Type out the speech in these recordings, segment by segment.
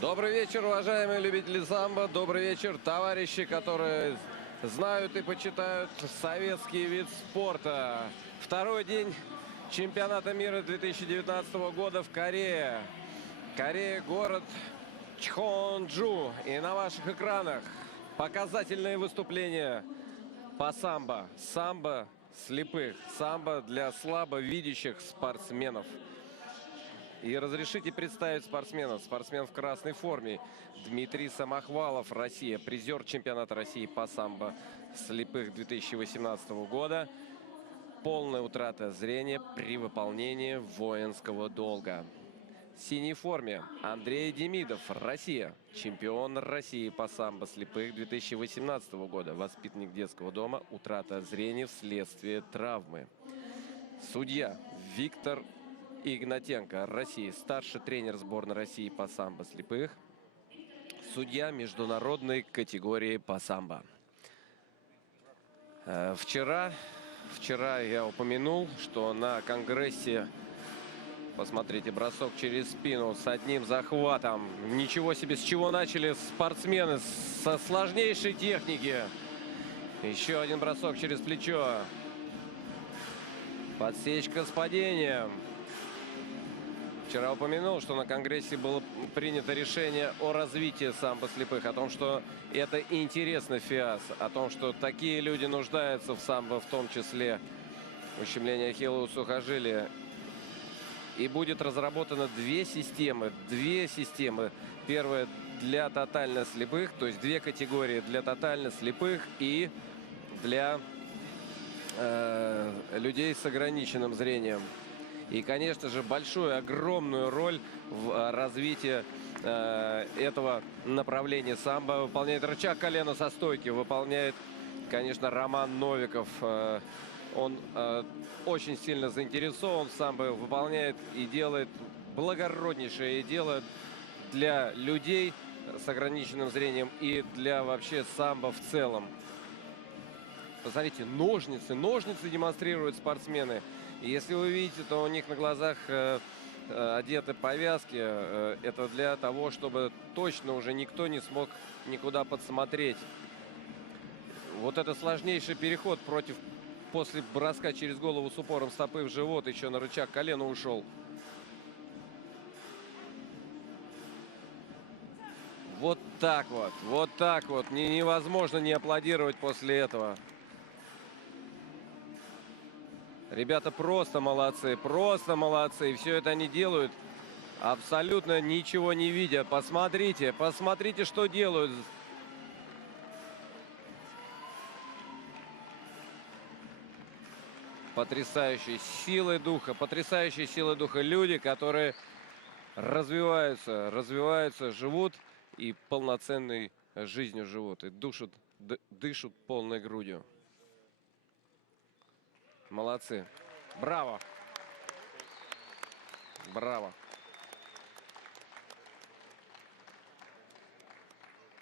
Добрый вечер, уважаемые любители самбо. Добрый вечер, товарищи, которые знают и почитают советский вид спорта. Второй день чемпионата мира 2019 года в Корее. Корея, город Чхонджу. И на ваших экранах показательные выступления по самбо. Самбо слепых. Самбо для слабовидящих спортсменов. И разрешите представить спортсменов. Спортсмен в красной форме. Дмитрий Самохвалов, Россия. Призер чемпионата России по самбо слепых 2018 года. Полная утрата зрения при выполнении воинского долга. В синей форме Андрей Демидов, Россия. Чемпион России по самбо слепых 2018 года. Воспитанник детского дома. Утрата зрения вследствие травмы. Судья Виктор Игнатенко, Россия. Старший тренер сборной России по самбо слепых. Судья международной категории по самбо. Вчера я упомянул, что на конгрессе, посмотрите, бросок через спину с одним захватом. Ничего себе, с чего начали спортсмены, со сложнейшей техники. Еще один бросок через плечо. Подсечка с падением. Вчера упомянул, что на конгрессе было принято решение о развитии самбо слепых, о том, что это интересный ФИАС, о том, что такие люди нуждаются в самбо, в том числе ущемление ахиллова сухожилия. И будет разработано две системы. Первая для тотально слепых, то есть две категории для тотально слепых и для людей с ограниченным зрением. И, конечно же, огромную роль в развитии этого направления самбо выполняет рычаг колена со стойки. Выполняет, конечно, Роман Новиков. Он очень сильно заинтересован в самбо. Выполняет и делает благороднейшее дело для людей с ограниченным зрением и для вообще самбо в целом. Посмотрите, ножницы демонстрируют спортсмены. И если вы видите, то у них на глазах одеты повязки. Это для того, чтобы точно уже никто не смог никуда подсмотреть. Вот это сложнейший переход после броска через голову с упором стопы в живот, еще на рычаг колена ушел. Вот так вот. Невозможно не аплодировать после этого. Ребята просто молодцы. И все это они делают, абсолютно ничего не видя. Посмотрите, что делают. Потрясающей силой духа люди, которые развиваются, живут и полноценной жизнью живут. И дышат полной грудью. Молодцы. Браво.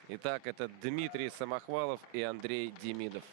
Итак, это Дмитрий Самохвалов и Андрей Демидов.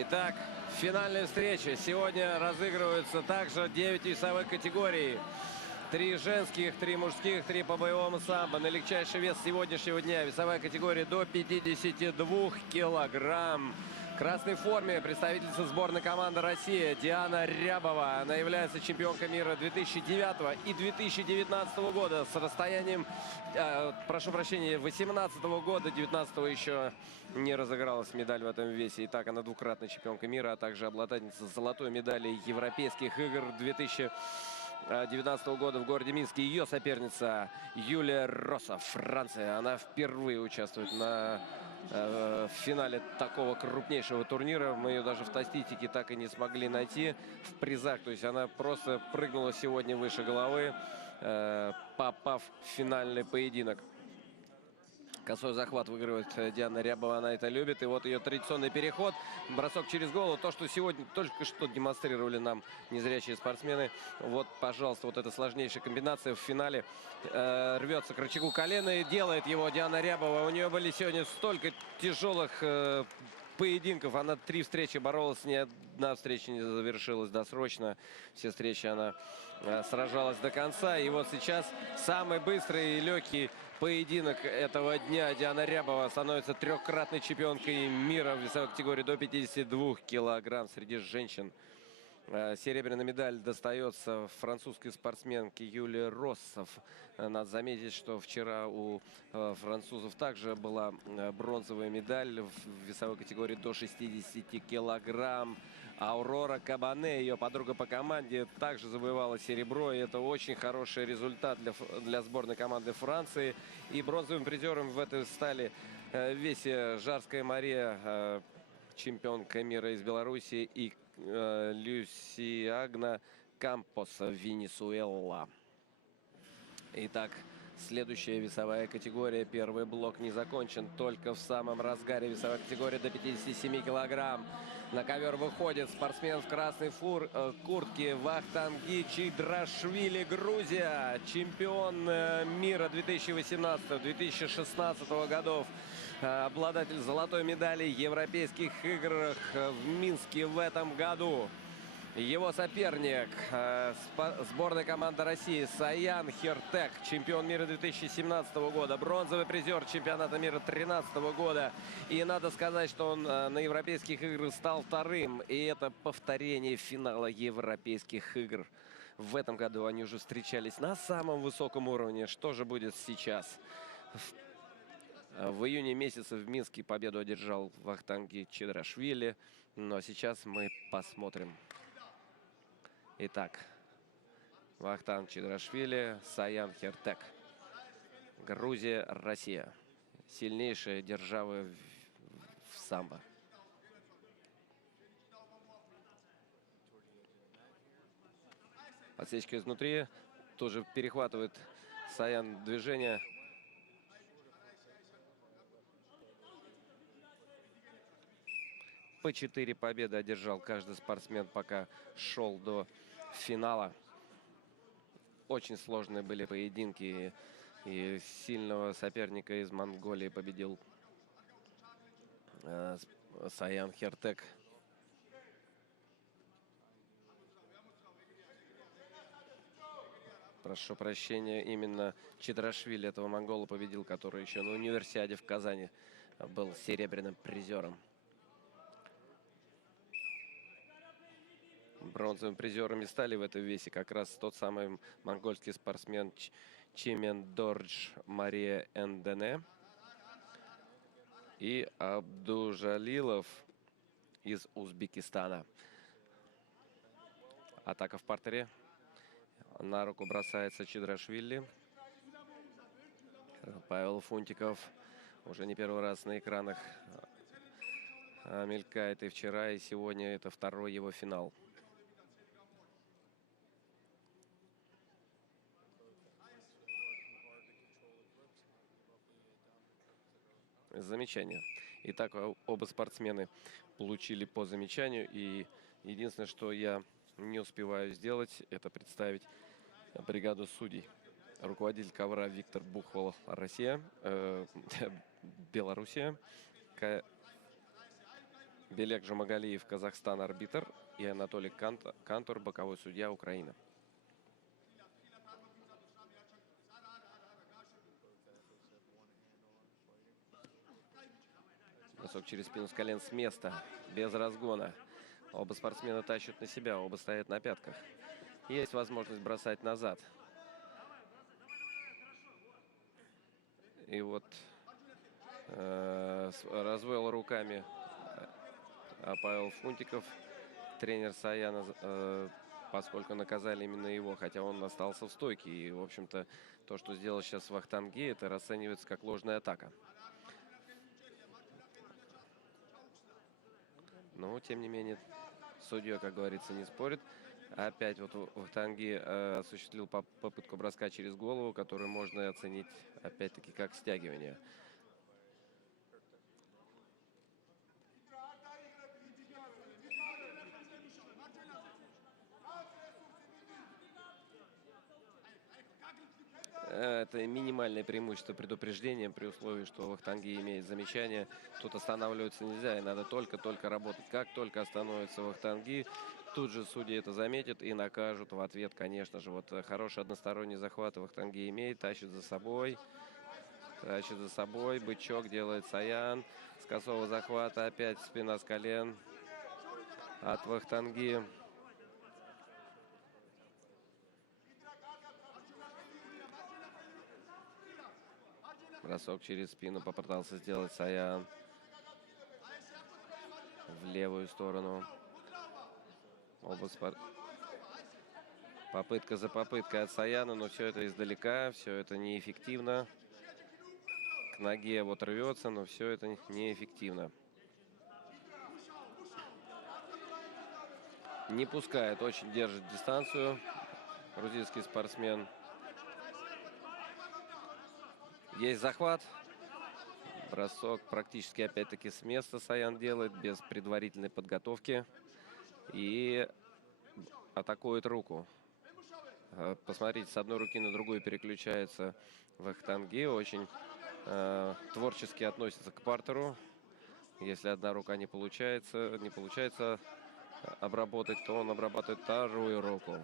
Итак, финальная встреча. Сегодня разыгрываются также 9 весовых категорий. 3 женских, 3 мужских, 3 по боевому самбо. На легчайший вес сегодняшнего дня. Весовая категория до 52 килограмм. В красной форме представительница сборной команды России Диана Рябова. Она является чемпионкой мира 2009 и 2019 года с расстоянием, прошу прощения, 2018 года, 2019 еще не разыгралась медаль в этом весе. Итак, она двукратная чемпионка мира, а также обладательница золотой медали Европейских игр 2019 года в городе Минске. Ее соперница Юлия Росса, Франция. Она впервые участвует в финале такого крупнейшего турнира. Мы ее даже в статистике так и не смогли найти в призах. То есть она просто прыгнула сегодня выше головы, попав в финальный поединок. Косой захват выигрывает Диана Рябова, она это любит. И вот ее традиционный переход, бросок через голову. То, что сегодня только что демонстрировали нам незрячие спортсмены. Вот, пожалуйста, вот эта сложнейшая комбинация в финале. Рвется к рычагу колена и делает его Диана Рябова. У нее были сегодня столько тяжелых поединков. Она 3 встречи боролась, ни одна встреча не завершилась досрочно. Все встречи она сражалась до конца. И вот сейчас самый быстрый и легкий поединок этого дня. Диана Рябова становится трехкратной чемпионкой мира в весовой категории до 52 килограмм среди женщин. Серебряная медаль достается французской спортсменке Юлии Россов. Надо заметить, что вчера у французов также была бронзовая медаль в весовой категории до 60 килограмм. Аурора Кабане, ее подруга по команде, также завоевала серебро. И это очень хороший результат для сборной команды Франции. И бронзовым призером в этой стали весе Жарская Мария, чемпионка мира из Беларуси, и Люсиагна Кампос, Венесуэла. Итак, следующая весовая категория. Первый блок не закончен. Только в самом разгаре весовая категория до 57 килограмм. На ковер выходит спортсмен в красной куртке Вахтанги Чидрашвили, Грузия. Чемпион мира 2018-2016 годов. Обладатель золотой медали Европейских играх в Минске в этом году. Его соперник сборная команда России Саян Хертек, чемпион мира 2017 года, бронзовый призер чемпионата мира 2013 года. И надо сказать, что он на Европейских играх стал вторым. И это повторение финала Европейских игр. В этом году они уже встречались на самом высоком уровне. Что же будет сейчас? В июне месяце в Минске победу одержал Вахтанги Чидрашвили. Но сейчас мы посмотрим. Итак, Вахтанг Чидрашвили, Саян Хертек. Грузия, Россия. Сильнейшие державы в самбо. Подсечка изнутри. Тоже перехватывает Саян движение. По 4 победы одержал каждый спортсмен, пока шел до финала. Очень сложные были поединки. И сильного соперника из Монголии победил Саян Хертек. Прошу прощения, именно Чидрашвили этого монгола победил, который еще на универсиаде в Казани был серебряным призером. Бронзовыми призерами стали в этом весе как раз тот самый монгольский спортсмен Чемендордж Мария Эндене и Абдужалилов из Узбекистана. Атака в партере. На руку бросается Чидрашвили. Павел Фунтиков уже не первый раз на экранах мелькает и вчера, и сегодня. Это второй его финал. Замечание. Итак, оба спортсмены получили по замечанию. И единственное, что я не успеваю сделать, это представить бригаду судей. Руководитель ковра Виктор Бухвол, Россия, Белоруссия. Белек Жумагалиев, Казахстан, арбитр. И Анатолий Кантор, боковой судья, Украина. Бросок через спину с колен с места, без разгона. Оба спортсмена тащат на себя, оба стоят на пятках. Есть возможность бросать назад. И вот развел руками Павел Фунтиков, тренер Саяна, поскольку наказали именно его, хотя он остался в стойке. И, в общем-то, то, что сделал сейчас Вахтанги, это расценивается как ложная атака. Но, тем не менее, судья, как говорится, не спорит. Опять вот Вахтанги осуществил попытку броска через голову, которую можно оценить, опять-таки, как стягивание. Это минимальное преимущество предупреждением при условии, что Вахтанги имеет замечание. Тут останавливаться нельзя, и надо только-только работать. Как только остановится Вахтанги, тут же судьи это заметят и накажут в ответ, конечно же. Вот хороший односторонний захват Вахтанги имеет, тащит за собой. Тащит за собой. Бычок делает Саян. С косого захвата опять спина с колен от Вахтанги. Бросок через спину попытался сделать Саян. В левую сторону. Попытка за попыткой от Саяна, но все это издалека, все это неэффективно. К ноге вот рвется, но все это неэффективно. Не пускает, очень держит дистанцию грузинский спортсмен. Есть захват. Бросок практически опять-таки с места Саян делает, без предварительной подготовки. И атакует руку. Посмотрите, с одной руки на другую переключается Вахтанги. Очень творчески относится к партеру. Если одна рука не получается обработать, то он обрабатывает вторую руку.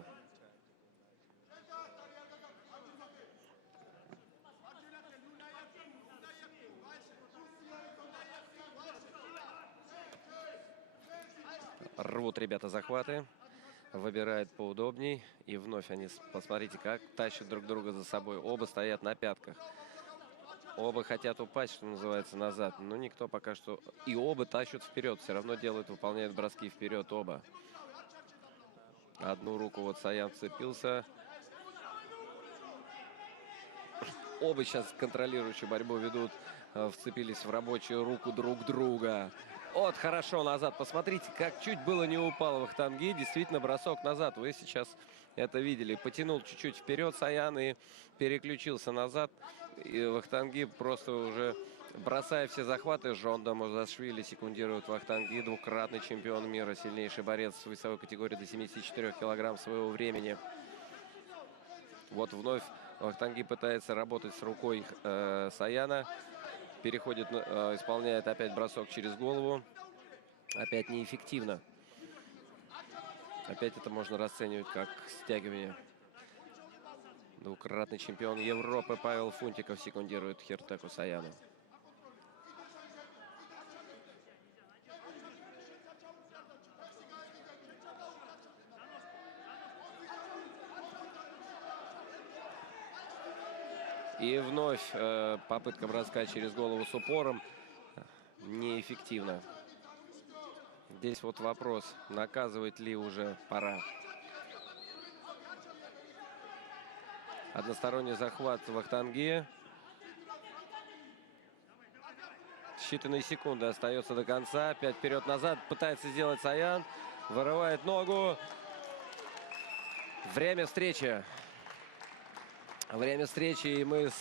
Рвут ребята захваты. Выбирает поудобней. И вновь они, посмотрите, как тащат друг друга за собой. Оба стоят на пятках. Оба хотят упасть, что называется, назад. Но никто пока что... И оба тащат вперед. Все равно выполняют броски вперед оба. Одну руку вот Саян вцепился. Оба сейчас контролирующую борьбу ведут. Вцепились в рабочую руку друг друга. Вот, хорошо назад. Посмотрите, как чуть было не упал Вахтанги. Действительно, бросок назад. Вы сейчас это видели. Потянул чуть-чуть вперед Саян и переключился назад. И Вахтанги просто уже, бросая все захваты, Жонда Музашвили секундирует Вахтанги. Двукратный чемпион мира, сильнейший борец в весовой категории до 74 килограмм своего времени. Вот вновь Вахтанги пытается работать с рукой Саяна. Переходит, исполняет опять бросок через голову. Опять неэффективно. Опять это можно расценивать как стягивание. Двукратный чемпион Европы Павел Фунтиков секундирует Хиртеку Саяну. И вновь попытка броска через голову с упором неэффективно. Здесь вот вопрос, наказывать ли уже пора. Односторонний захват Вахтанги. Считанные секунды остается до конца. Опять вперед-назад пытается сделать Саян. Вырывает ногу. Время встречи. Время встречи, и мы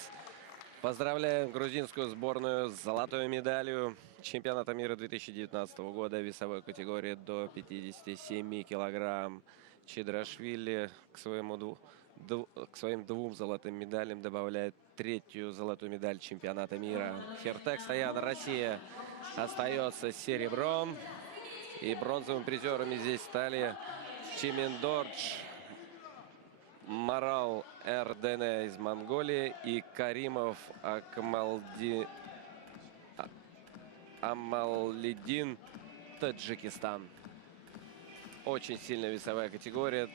поздравляем грузинскую сборную с золотой медалью чемпионата мира 2019 года в весовой категории до 57 килограмм. Чедрашвили к своим двум золотым медалям добавляет третью золотую медаль чемпионата мира. Хиртек Саян, Россия, остается с серебром. И бронзовыми призерами здесь стали Чимендордж Марал Эрдене из Монголии и Каримов Амалидин, Таджикистан. Очень сильная весовая категория.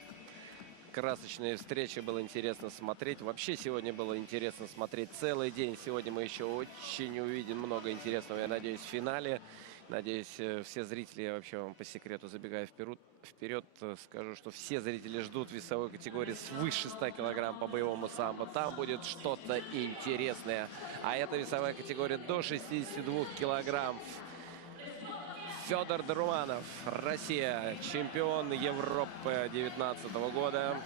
Красочные встречи, было интересно смотреть. Вообще сегодня было интересно смотреть целый день. Сегодня мы еще очень увидим много интересного, я надеюсь, в финале. Надеюсь, все зрители, я вообще вам по секрету забегая вперед, скажу, что все зрители ждут весовой категории свыше 100 килограмм по боевому самбо. Там будет что-то интересное. А это весовая категория до 62 килограмм. Федор Друманов, Россия, чемпион Европы 2019 года,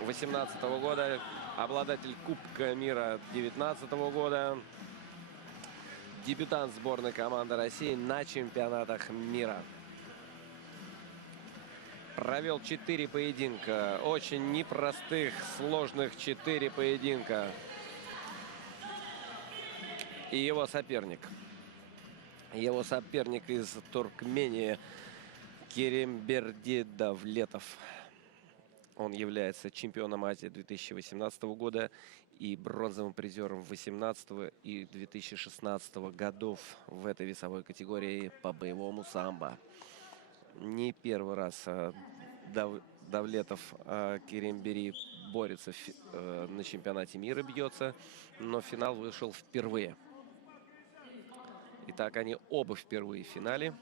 2018 года, обладатель Кубка мира 2019 года. Дебютант сборной команды России на чемпионатах мира. Провел 4 поединка. Очень непростых, сложных 4 поединка. И его соперник. Его соперник из Туркмении Керимберди Давлетов. Он является чемпионом Азии 2018 года и бронзовым призером 2018 и 2016 годов в этой весовой категории по боевому самбо. Не первый раз Давлетов Керимбери борется на чемпионате мира, бьется, но в финал вышел впервые. Итак, они оба впервые в финале.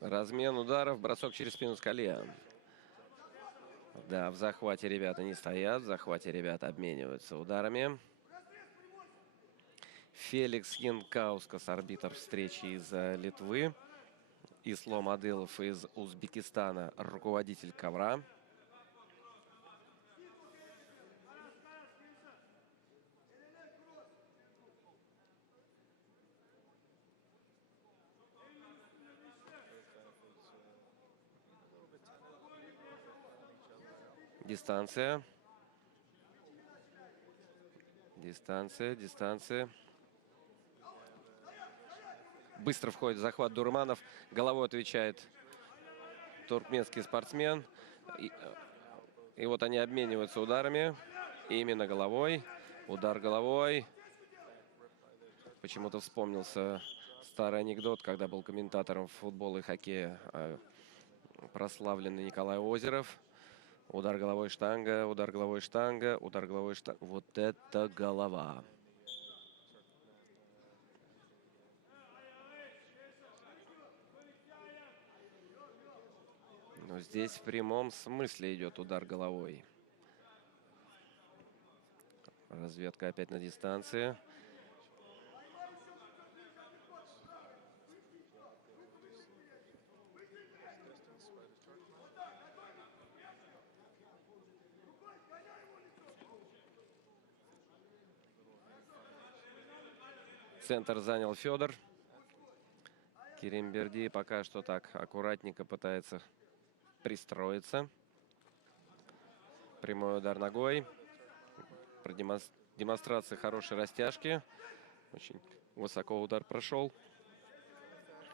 Размен ударов, бросок через спину скале. Да, в захвате ребята не стоят, в захвате ребята обмениваются ударами. Феликс Янкаускас, арбитр встречи из Литвы. Ислом Адылов из Узбекистана, руководитель ковра. Дистанция. Дистанция. Быстро входит в захват Дурманов. Головой отвечает туркменский спортсмен. И вот они обмениваются ударами. Именно головой. Удар головой. Почему-то вспомнился старый анекдот, когда был комментатором футбола и хоккея прославленный Николай Озеров. Удар головой штанга, удар головой штанга, удар головой штанга. Вот это голова. Но здесь в прямом смысле идет удар головой. Разведка опять на дистанции. Центр занял Федор. Керимберди пока что так аккуратненько пытается пристроиться. Прямой удар ногой. Демонстрация хорошей растяжки. Очень высоко удар прошел.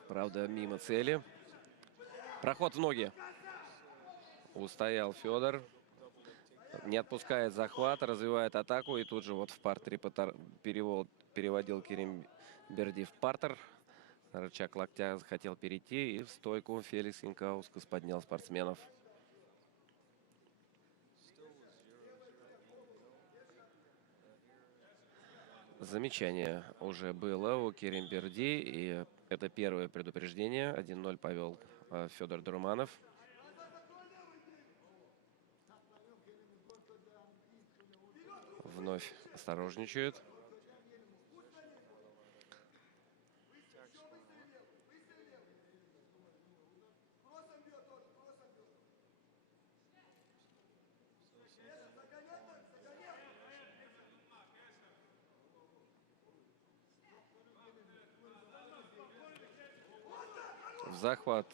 Правда, мимо цели. Проход в ноги. Устоял Федор. Не отпускает захват, развивает атаку. И тут же вот в партере переводил Керимберди в партер. Рычаг локтя хотел перейти. И в стойку Феликс Янкаускас поднял спортсменов. Замечание уже было у Керимберди. И это первое предупреждение. 1-0 повел Федор Друманов. Вновь осторожничают. В захват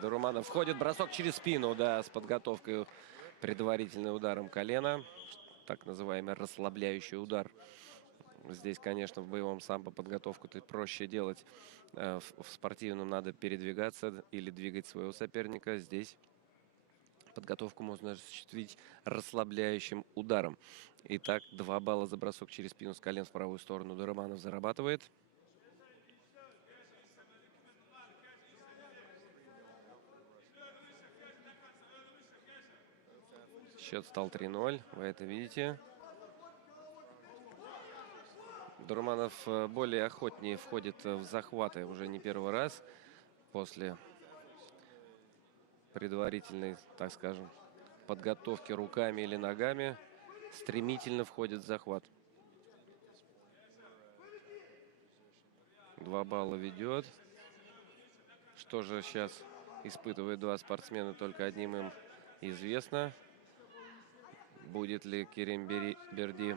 Друманов входит. Бросок через спину, да, с подготовкой, предварительным ударом колена. Так называемый расслабляющий удар. Здесь, конечно, в боевом самбо подготовку-то проще делать. В спортивном надо передвигаться или двигать своего соперника. Здесь подготовку можно осуществить расслабляющим ударом. Итак, 2 балла за бросок через спину с колен в правую сторону Друманов зарабатывает. Счет стал 3-0. Вы это видите. Дурманов более охотнее входит в захваты уже не первый раз после предварительной, так скажем, подготовки руками или ногами. Стремительно входит в захват. 2 балла ведет. Что же сейчас испытывают два спортсмена, только одним им известно. Будет ли Керим Берди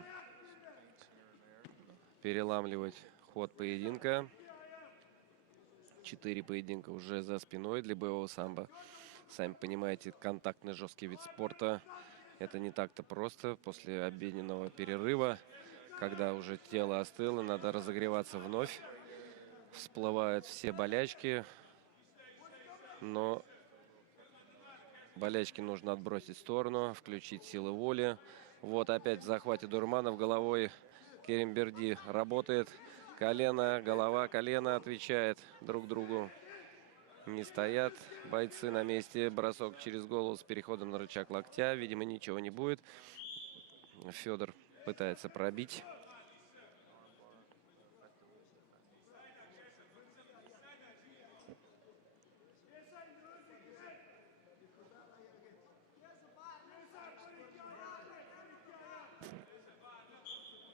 переламливать ход поединка? 4 поединка уже за спиной для боевого самбо. Сами понимаете, контактный жесткий вид спорта. Это не так-то просто. После обеденного перерыва, когда уже тело остыло, надо разогреваться вновь. Всплывают все болячки. Но болячки нужно отбросить в сторону, включить силы воли. Вот опять в захвате Дурманов головой Керим Берди работает. Колено, голова, колено отвечает друг другу. Не стоят бойцы на месте. Бросок через голову с переходом на рычаг локтя. Видимо, ничего не будет. Федор пытается пробить.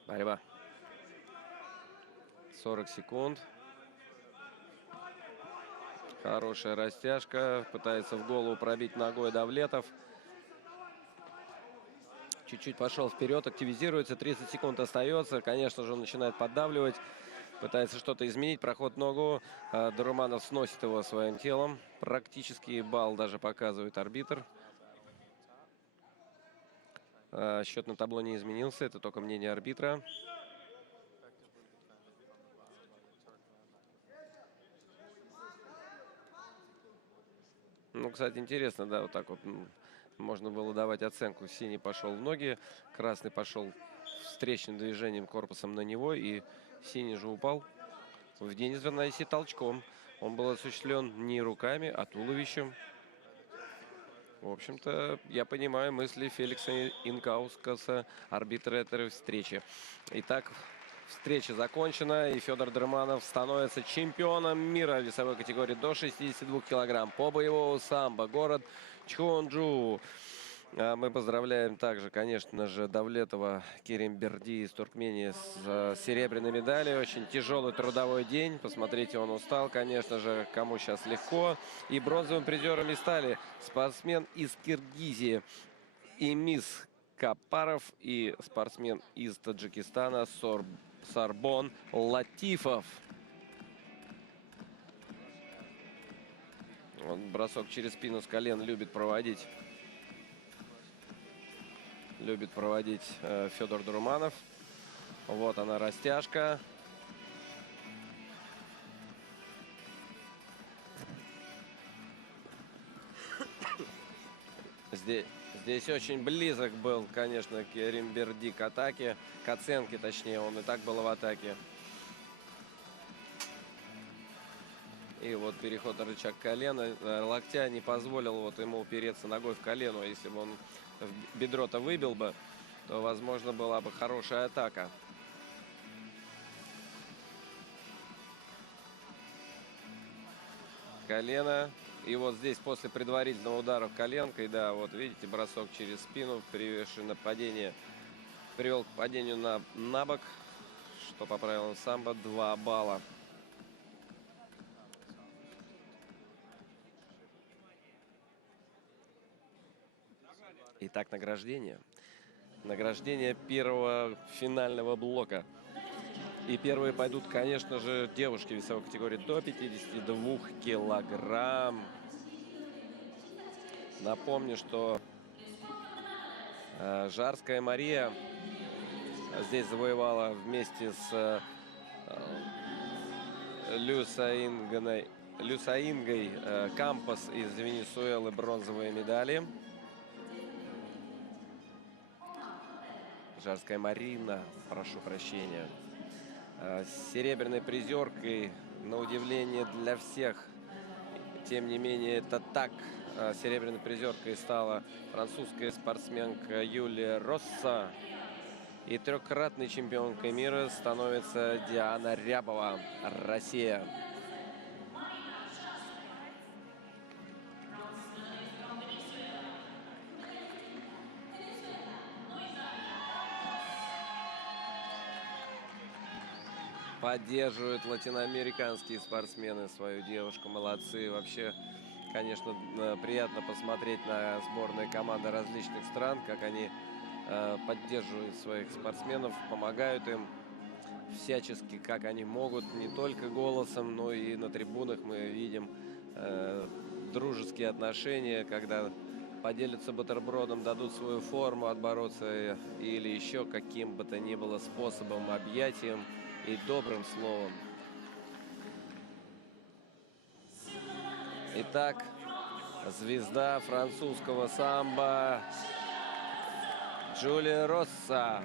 Борьба. 40 секунд. Хорошая растяжка. Пытается в голову пробить ногой Давлетов. Чуть-чуть пошел вперед, активизируется. 30 секунд остается. Конечно же, он начинает поддавливать. Пытается что-то изменить. Проход ногу. Дурманов сносит его своим телом. Практически балл даже показывает арбитр. Счет на табло не изменился. Это только мнение арбитра. Ну, кстати, интересно, да, вот так вот можно было давать оценку. Синий пошел в ноги, красный пошел встречным движением корпусом на него, и синий же упал в Денис Вернаиси толчком. Он был осуществлен не руками, а туловищем. В общем-то, я понимаю мысли Феликса Инкаускаса, арбитра этой встречи. Итак, встреча закончена, и Федор Дурманов становится чемпионом мира в весовой категории до 62 килограмм по боевому самбо. Город Чхонджу. Мы поздравляем также, конечно же, Давлетова Керим Берди из Туркмении с серебряной медалью. Очень тяжелый трудовой день. Посмотрите, он устал, конечно же, кому сейчас легко. И бронзовым призерами стали спортсмен из Киргизии Имис Капаров и спортсмен из Таджикистана Сарбон Латифов. Он бросок через спину с колен любит проводить. Федор Дурманов. Вот она, растяжка. Здесь очень близок был, конечно, Керим Берди к атаке. К оценке, точнее. Он и так был в атаке. И вот переход на рычаг колена. Локтя не позволил вот ему упереться ногой в колено. Если бы он бедро-то выбил бы, то, возможно, была бы хорошая атака. Колено. И вот здесь после предварительного удара коленкой, да, вот видите, бросок через спину, привел к падению на бок, что по правилам самбо 2 балла. Итак, награждение. Награждение первого финального блока. И первые пойдут, конечно же, девушки весовой категории до 52 килограмм. Напомню, что Жарская Мария здесь завоевала вместе с Люсаингой Кампос из Венесуэлы бронзовые медали. Жарская Марина, прошу прощения. Серебряной призеркой, на удивление для всех. Тем не менее, это так серебряной призеркой стала французская спортсменка Юлия Росса. И трехкратной чемпионкой мира становится Диана Рябова, Россия. Поддерживают латиноамериканские спортсмены свою девушку. Молодцы. Вообще, конечно, приятно посмотреть на сборные команды различных стран, как они поддерживают своих спортсменов, помогают им всячески, как они могут, не только голосом, но и на трибунах мы видим дружеские отношения, когда поделятся бутербродом, дадут свою форму отбороться или еще каким бы то ни было способом, объятием и добрым словом. Итак, звезда французского самбо Джулия Росса.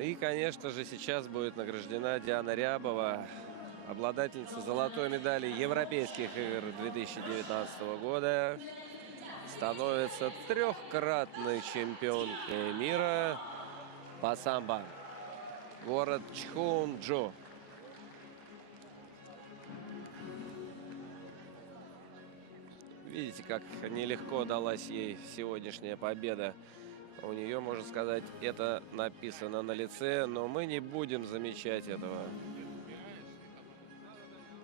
И, конечно же, сейчас будет награждена Диана Рябова, обладательница золотой медали Европейских игр 2019 года. Становится трехкратной чемпионкой мира по самбо. Город Чхунджу. Видите, как нелегко далась ей сегодняшняя победа. У нее, можно сказать, это написано на лице, но мы не будем замечать этого.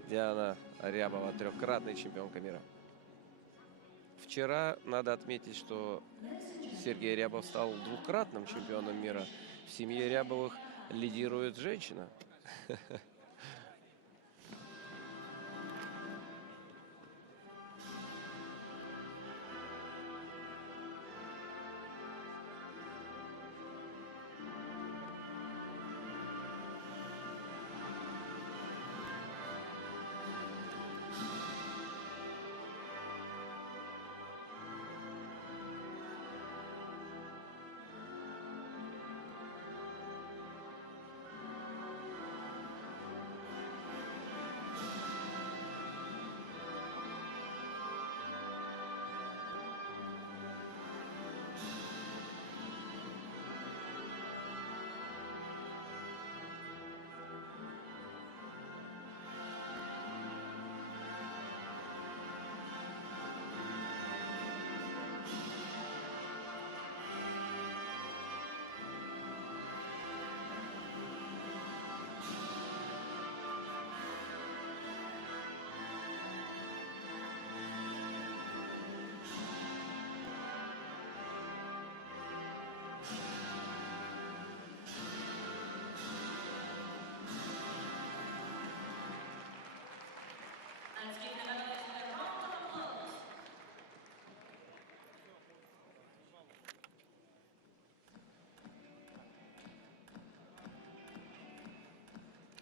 Диана Рябова, трехкратная чемпионка мира. Вчера надо отметить, что Сергей Рябов стал двукратным чемпионом мира. В семье Рябовых лидирует женщина.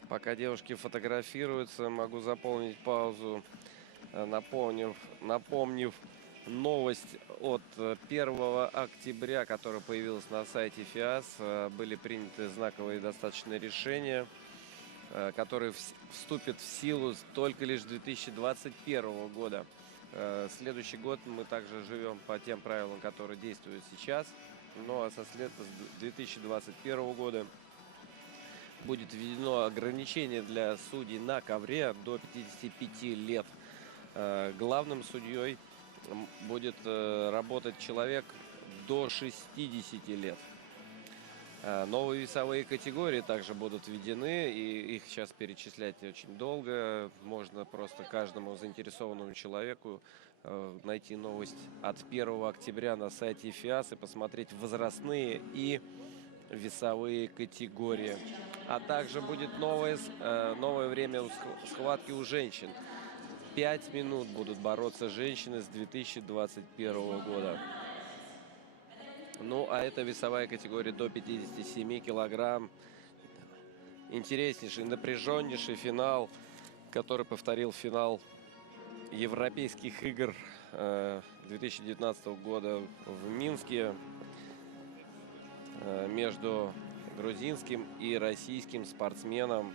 Пока девушки фотографируются, могу заполнить паузу, напомнив новость от 1 октября, которая появилась на сайте ФИАС. Были приняты знаковые достаточно решения, которые вступят в силу только лишь 2021 года. Следующий год мы также живем по тем правилам, которые действуют сейчас. Ну а с 2021 года будет введено ограничение для судей на ковре до 55 лет. Главным судьей будет работать человек до 60 лет. Новые весовые категории также будут введены, и их сейчас перечислять очень долго. Можно просто каждому заинтересованному человеку найти новость от 1 октября на сайте ФИАС и посмотреть возрастные и весовые категории. А также будет новое время схватки у женщин. 5 минут будут бороться женщины с 2021 года. Ну, а это весовая категория до 57 килограмм. Интереснейший, напряженнейший финал, который повторил финал Европейских игр 2019 года в Минске между грузинским и российским спортсменом.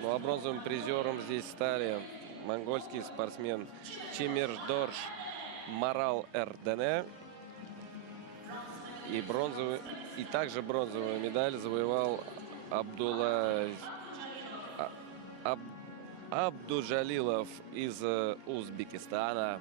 Ну а бронзовым призером здесь стали монгольский спортсмен Чемирдорж Марал Эрдене. И также бронзовую медаль завоевал Абдужалилов из Узбекистана.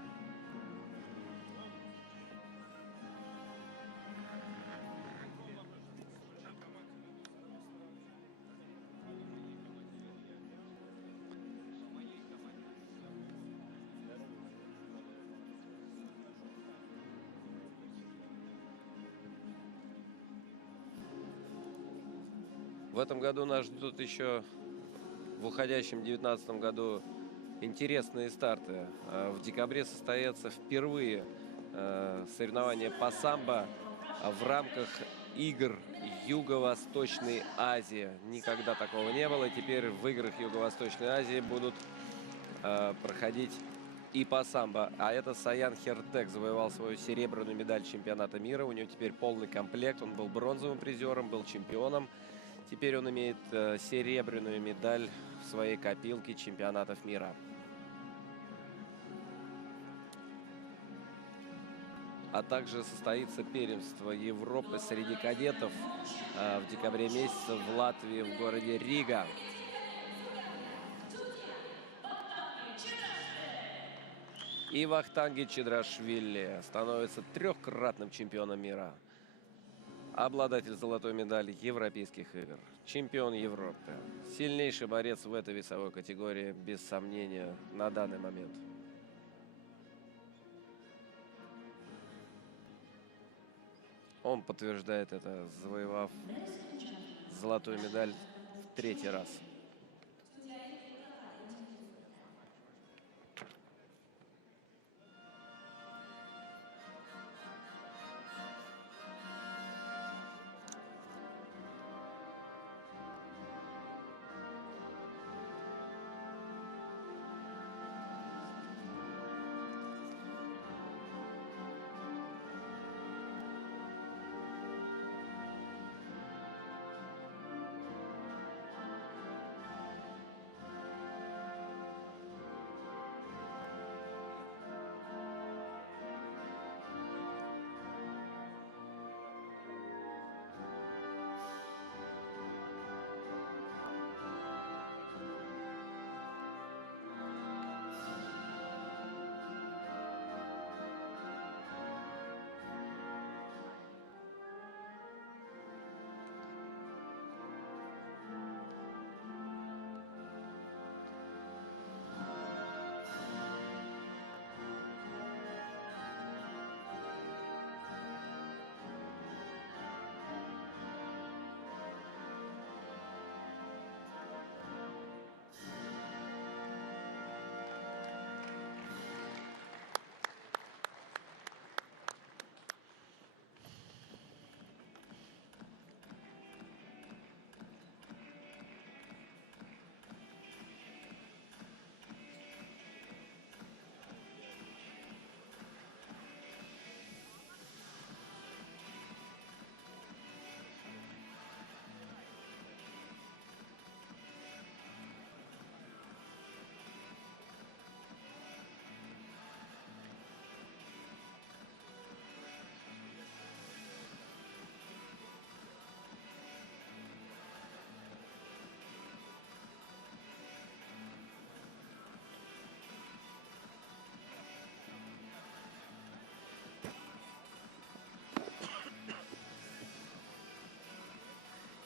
В этом году нас ждут еще в уходящем 2019 году интересные старты. В декабре состоятся впервые соревнования по самбо в рамках игр Юго-Восточной Азии. Никогда такого не было. Теперь в играх Юго-Восточной Азии будут проходить и по самбо. А это Саян Хертек завоевал свою серебряную медаль чемпионата мира. У него теперь полный комплект. Он был бронзовым призером, был чемпионом. Теперь он имеет серебряную медаль в своей копилке чемпионатов мира. А также состоится первенство Европы среди кадетов в декабре месяце в Латвии, в городе Рига. И Вахтанги Чедрашвили становится трехкратным чемпионом мира. Обладатель золотой медали Европейских игр. Чемпион Европы. Сильнейший борец в этой весовой категории, без сомнения, на данный момент. Он подтверждает это, завоевав золотую медаль в 3-й раз.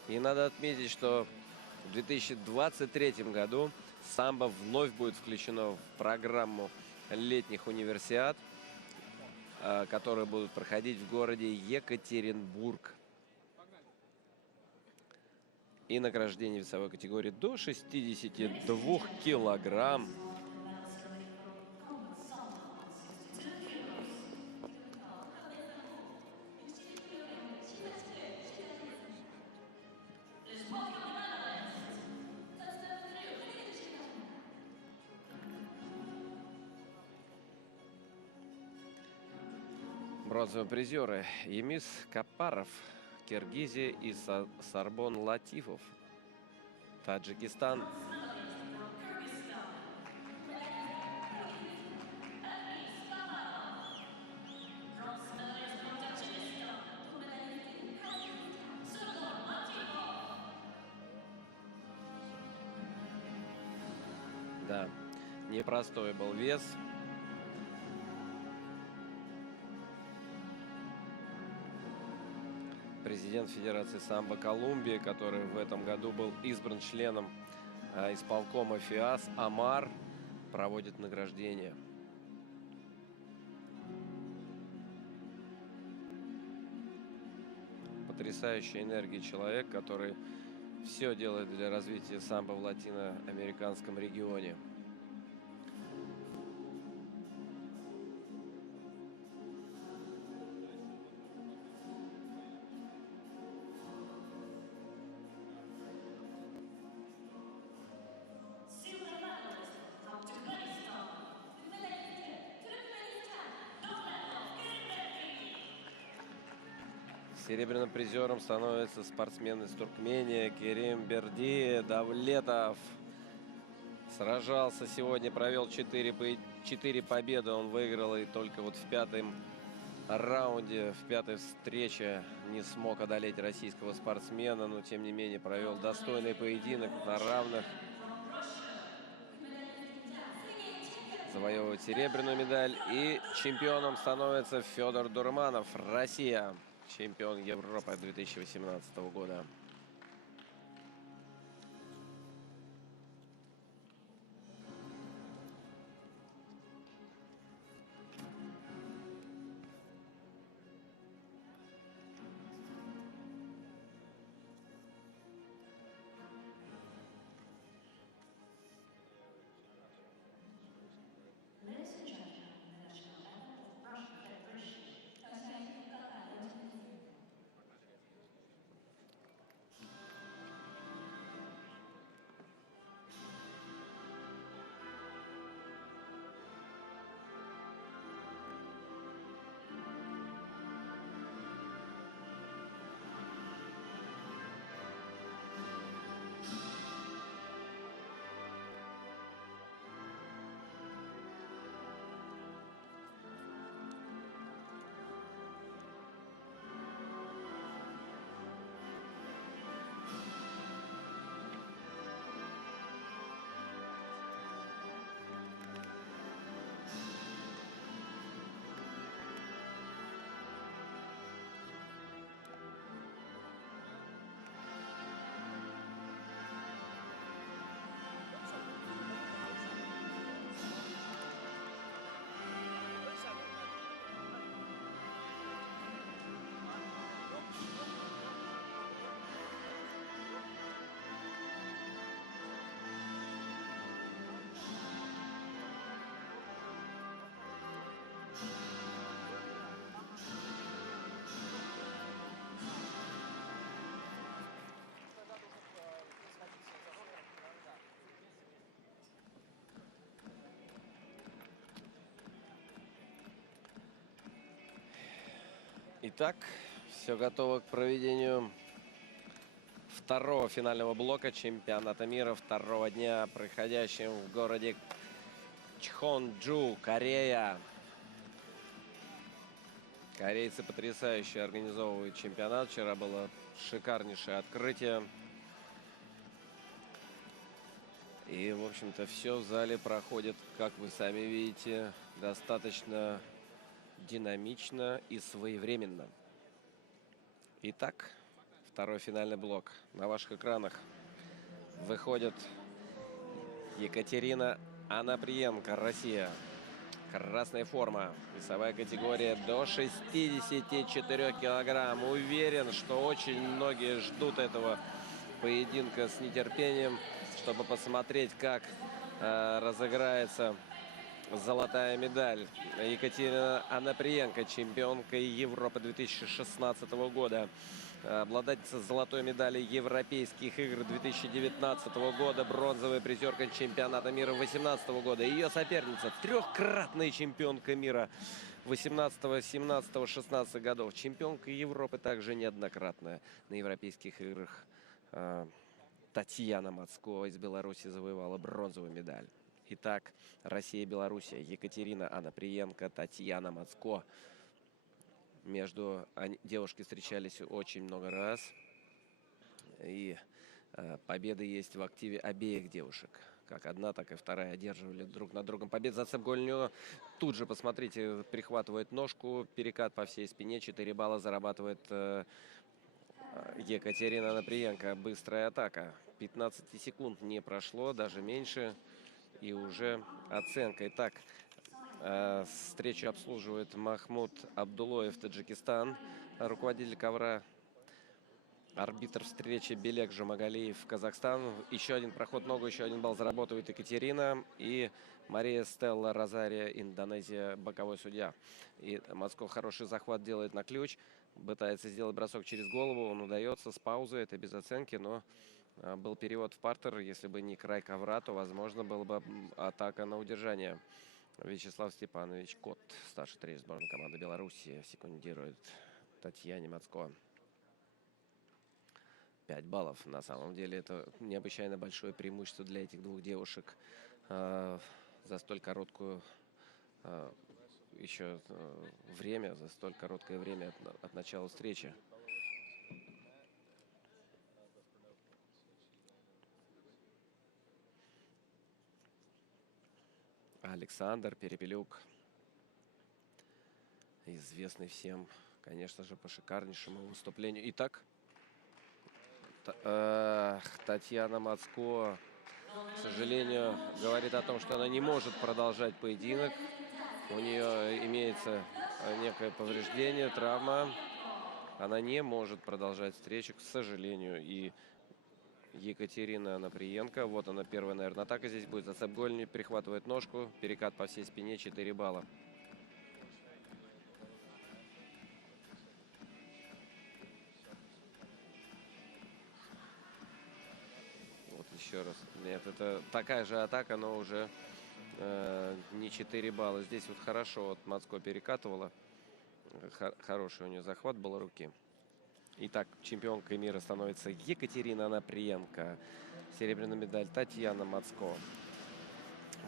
И надо отметить, что в 2023 году самбо вновь будет включено в программу летних универсиад, которые будут проходить в городе Екатеринбург. И награждение весовой категории до 62 килограмм. Бронзовые призеры: Емис Капаров, Киргизия, и Сарбон Латифов, Таджикистан. Да, непростой был вес. Президент Федерации самбо Колумбии, который в этом году был избран членом исполкома ФИАС, Амар, проводит награждение. Потрясающая энергия человек, который все делает для развития самбо в латиноамериканском регионе. Серебряным призером становится спортсмен из Туркмении Керим Берди Давлетов. Сражался сегодня, провел 4 победы. Он выиграл, и только вот в пятом раунде, в пятой встрече не смог одолеть российского спортсмена, но тем не менее провел достойный поединок на равных. Завоевывает серебряную медаль, и чемпионом становится Федор Дурманов, Россия. Чемпион Европы 2018 года. Итак, все готово к проведению второго финального блока чемпионата мира второго дня, проходящим в городе Чхонджу, Корея. Корейцы потрясающе организовывают чемпионат. Вчера было шикарнейшее открытие. И, в общем-то, все в зале проходит, как вы сами видите, достаточно динамично и своевременно. Итак, второй финальный блок. На ваших экранах выходит Екатерина Анаприенко, Россия. Красная форма. Весовая категория до 64 килограмм. Уверен, что очень многие ждут этого поединка с нетерпением, чтобы посмотреть, как разыграется золотая медаль. Екатерина Анаприенко, чемпионка Европы 2016 года. Обладательница золотой медали Европейских игр 2019 года. Бронзовая призерка чемпионата мира 2018 года. Ее соперница, трехкратная чемпионка мира 18, 17, 16 годов. Чемпионка Европы также неоднократно на Европейских играх. Татьяна Мацко из Беларуси завоевала бронзовую медаль. Итак, Россия и Белоруссия. Екатерина Анаприенко, Татьяна Мацко. Девушки встречались очень много раз. И победы есть в активе обеих девушек. Как одна, так и вторая одерживали друг над другом победу. Зацеп гольню. Тут же, посмотрите, прихватывает ножку. Перекат по всей спине. 4 балла зарабатывает Екатерина Анаприенко. Быстрая атака. 15 секунд не прошло, даже меньше. И уже оценка. Итак, встречу обслуживает Махмуд Абдулоев, Таджикистан. Руководитель ковра. Арбитр встречи Белек Жумагалиев, Казахстан. Еще один проход ногу, еще один балл заработает Екатерина. И Мария Стелла Розария, Индонезия, боковой судья. И Мацко хороший захват делает на ключ. Пытается сделать бросок через голову. Он удается с паузы. Это без оценки, но был перевод в партер. Если бы не край ковра, то, возможно, была бы атака на удержание. Вячеслав Степанович Кот, старший тренер сборной команды Беларуси, секундирует Татьяне Мацко. 5 баллов. На самом деле это необычайно большое преимущество для этих двух девушек за столь короткую время, за столь короткое время от начала встречи. Александр Перепелюк, известный всем, конечно же, по шикарнейшему выступлению. Итак, Татьяна Мацко, к сожалению, говорит о том, что она не может продолжать поединок. У нее имеется некое повреждение, травма. Она не может продолжать встречу, к сожалению. И Екатерина Анаприенко, вот она первая, наверное, атака здесь будет. Зацеп гольни, перехватывает ножку, перекат по всей спине, 4 балла. Вот еще раз. Нет, это такая же атака, но уже не 4 балла. Здесь вот хорошо вот Мацко перекатывала. Хороший у нее захват был руки. Итак, чемпионкой мира становится Екатерина Анаприенко. Серебряная медаль Татьяна Мацко.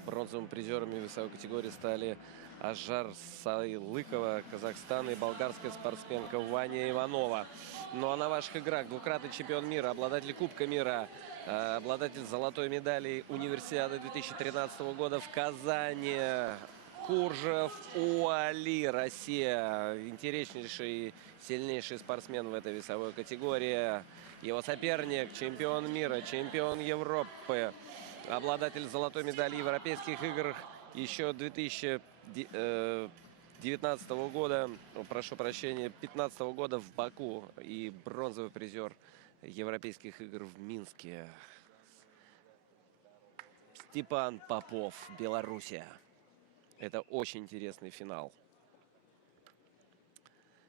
Бронзовыми призерами весовой категории стали Ажар Сайлыкова, Казахстан, и болгарская спортсменка Ваня Иванова. Ну а на ваших играх двукратный чемпион мира, обладатель Кубка мира, обладатель золотой медали Универсиады 2013 года в Казани, Куржев Уали, Россия. Интереснейший, сильнейший спортсмен в этой весовой категории. Его соперник, чемпион мира, чемпион Европы, обладатель золотой медали Европейских игр еще 2019 года, прошу прощения, 2015 года в Баку, и бронзовый призер Европейских игр в Минске. Степан Попов, Белоруссия. Это очень интересный финал.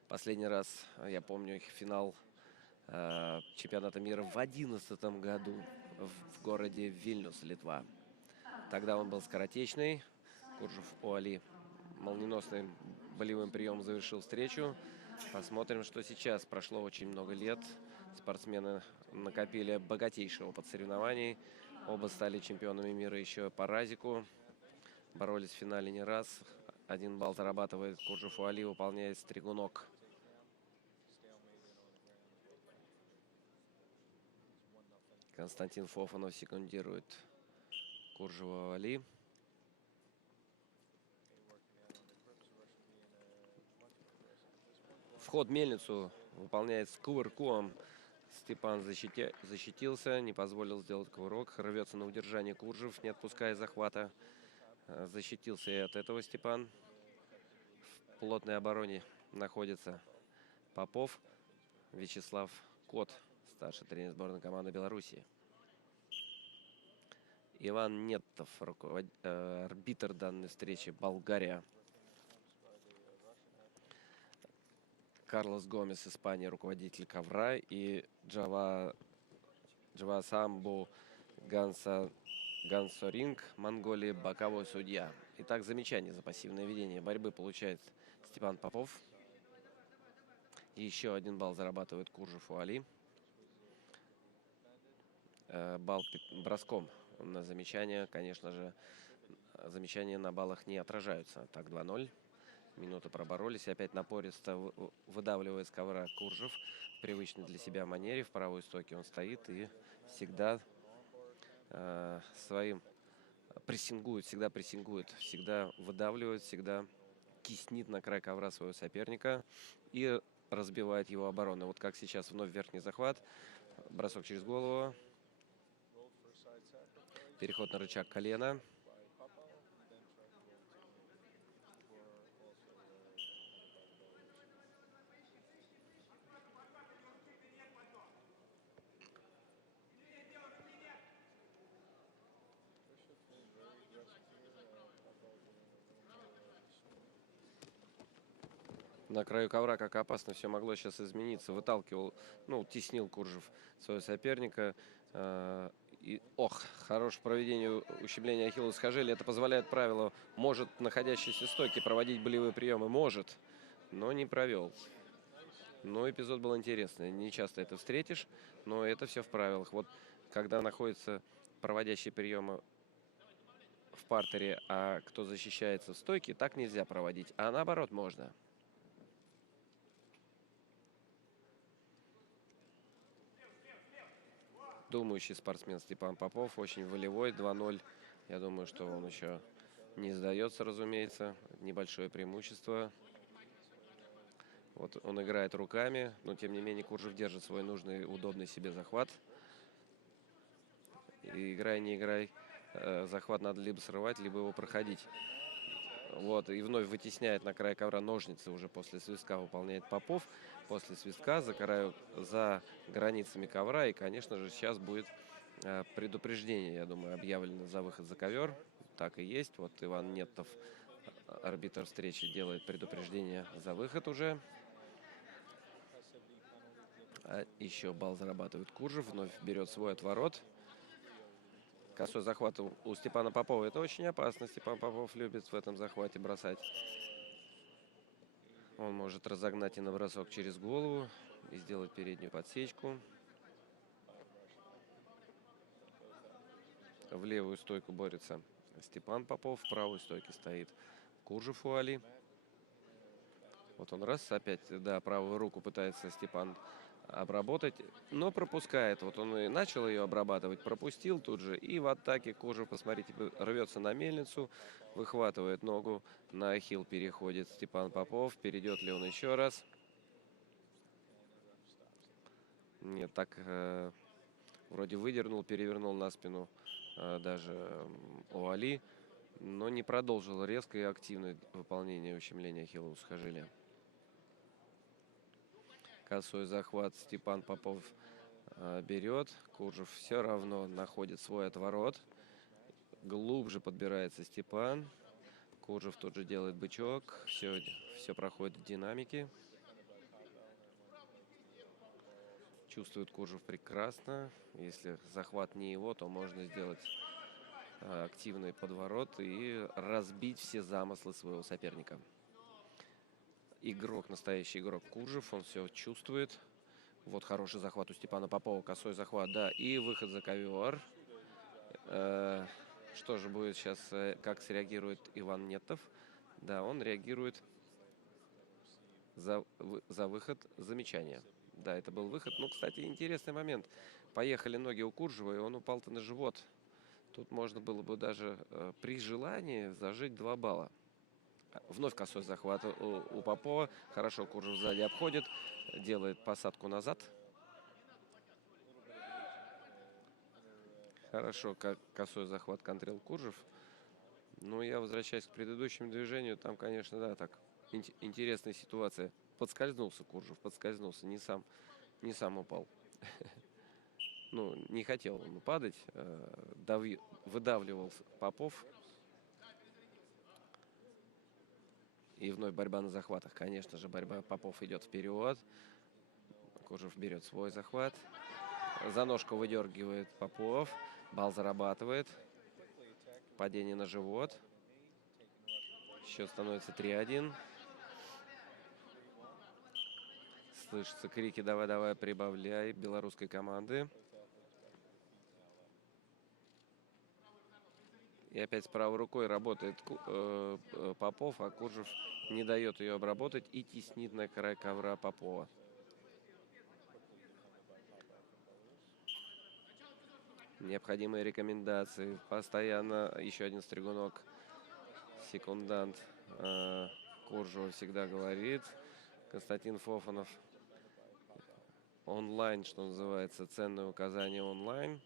Последний раз, я помню, их финал чемпионата мира в 2011 году в городе Вильнюс, Литва. Тогда он был скоротечный. Куржев Уали молниеносным болевым приемом завершил встречу. Посмотрим, что сейчас. Прошло очень много лет. Спортсмены накопили богатейший опыт соревнований. Оба стали чемпионами мира еще по разику. Боролись в финале не раз. 1 балл зарабатывает Куржев Уали, выполняет стригунок. Константин Фофанов секундирует Куржева Уали. Вход в мельницу выполняет с кувырком. Степан защитился, не позволил сделать кувырок. Рвется на удержание Куржев, не отпуская захвата. Защитился и от этого Степан. В плотной обороне находится Попов. Вячеслав Кот, старший тренер сборной команды Беларуси. Иван Неттов, арбитр данной встречи, Болгария. Карлос Гомес, Испания, руководитель ковра. И Джавасамбу Гансоринг, Монголия, боковой судья. Итак, замечание за пассивное ведение борьбы получает Степан Попов. Еще 1 балл зарабатывает Куржев у Али. Балл броском на замечание. Конечно же, замечания на баллах не отражаются. Так, 2-0. Минуты проборолись. Опять напористо выдавливает с ковра Куржев. В привычной для себя манере. В правой стойке он стоит и всегда своим прессингует, всегда выдавливает, всегда киснит на край ковра своего соперника и разбивает его оборону. Вот как сейчас вновь верхний захват. Бросок через голову. Переход на рычаг колена. На краю ковра, как опасно все могло сейчас измениться. Выталкивал, теснил Куржев своего соперника. Хорошее проведение ущемления ахиллова сухожилия. Это позволяет правило. Может находящийся в стойке проводить болевые приемы. Может, но не провел. Но эпизод был интересный. Не часто это встретишь, но это все в правилах. Вот когда находится проводящий приемы в партере, а кто защищается в стойке, так нельзя проводить. А наоборот можно. Думающий спортсмен Степан Попов, очень волевой, 2-0. Я думаю, что он еще не сдается, разумеется. Небольшое преимущество. Вот он играет руками, но тем не менее Куржев держит свой нужный, удобный себе захват. И играй, не играй, захват надо либо срывать, либо его проходить. Вот, и вновь вытесняет на край ковра ножницы уже после свистка выполняет Попов. После свистка за границами ковра. И, конечно же, сейчас будет предупреждение, я думаю, объявлено за выход за ковер. Так и есть. Вот Иван Неттов, арбитр встречи, делает предупреждение за выход уже. Еще балл зарабатывает Куржев. Вновь берет свой отворот. Косой захват у Степана Попова. Это очень опасно. Степан Попов любит в этом захвате бросать. Он может разогнать и на бросок через голову и сделать переднюю подсечку. В левую стойку борется Степан Попов. В правой стойке стоит Куржев у Али. Вот он опять, правую руку пытается Степан обработать, но пропускает. Вот он и начал ее обрабатывать, пропустил тут же. И в атаке Куржев, посмотрите, рвется на мельницу, выхватывает ногу, на ахилл переходит Степан Попов. Перейдет ли он еще раз? Нет, так вроде выдернул, перевернул на спину даже у Али, но не продолжил резкое и активное выполнение ущемления ахиллова сухожилия. Косой захват Степан Попов берет. Куржев все равно находит свой отворот. Глубже подбирается Степан. Куржев тут же делает бычок. Все проходит в динамике. Чувствует Куржев прекрасно. Если захват не его, то можно сделать активный подворот и разбить все замыслы своего соперника. Настоящий игрок Куржев, он все чувствует. Вот хороший захват у Степана Попова, косой захват, и выход за ковер. Что же будет сейчас, как среагирует Иван Неттов? Да, он реагирует за выход замечания. Да, это был выход. Кстати, интересный момент. Поехали ноги у Куржева, и он упал-то на живот. Тут можно было бы даже при желании зажить 2 балла. Вновь косой захват у Попова. Хорошо, Куржев сзади обходит. Делает посадку назад. Хорошо, как косой захват контрил Куржев. Но я возвращаюсь к предыдущему движению. Там, конечно, так интересная ситуация. Подскользнулся Куржев, не сам упал. Не хотел он падать. Выдавливал Попов. И вновь борьба на захватах. Конечно же, Попов идет вперед. Куржев берет свой захват. За ножку выдергивает Попов. Балл зарабатывает. Падение на живот. Счет становится 3-1. Слышатся крики «давай-давай, прибавляй» белорусской команды. И опять с правой рукой работает Попов, а Куржев не дает ее обработать и теснит на край ковра Попова. Необходимые рекомендации. Постоянно еще один стригунок. Секундант Куржева всегда говорит. Константин Фофанов. Онлайн, что называется, ценное указание онлайн.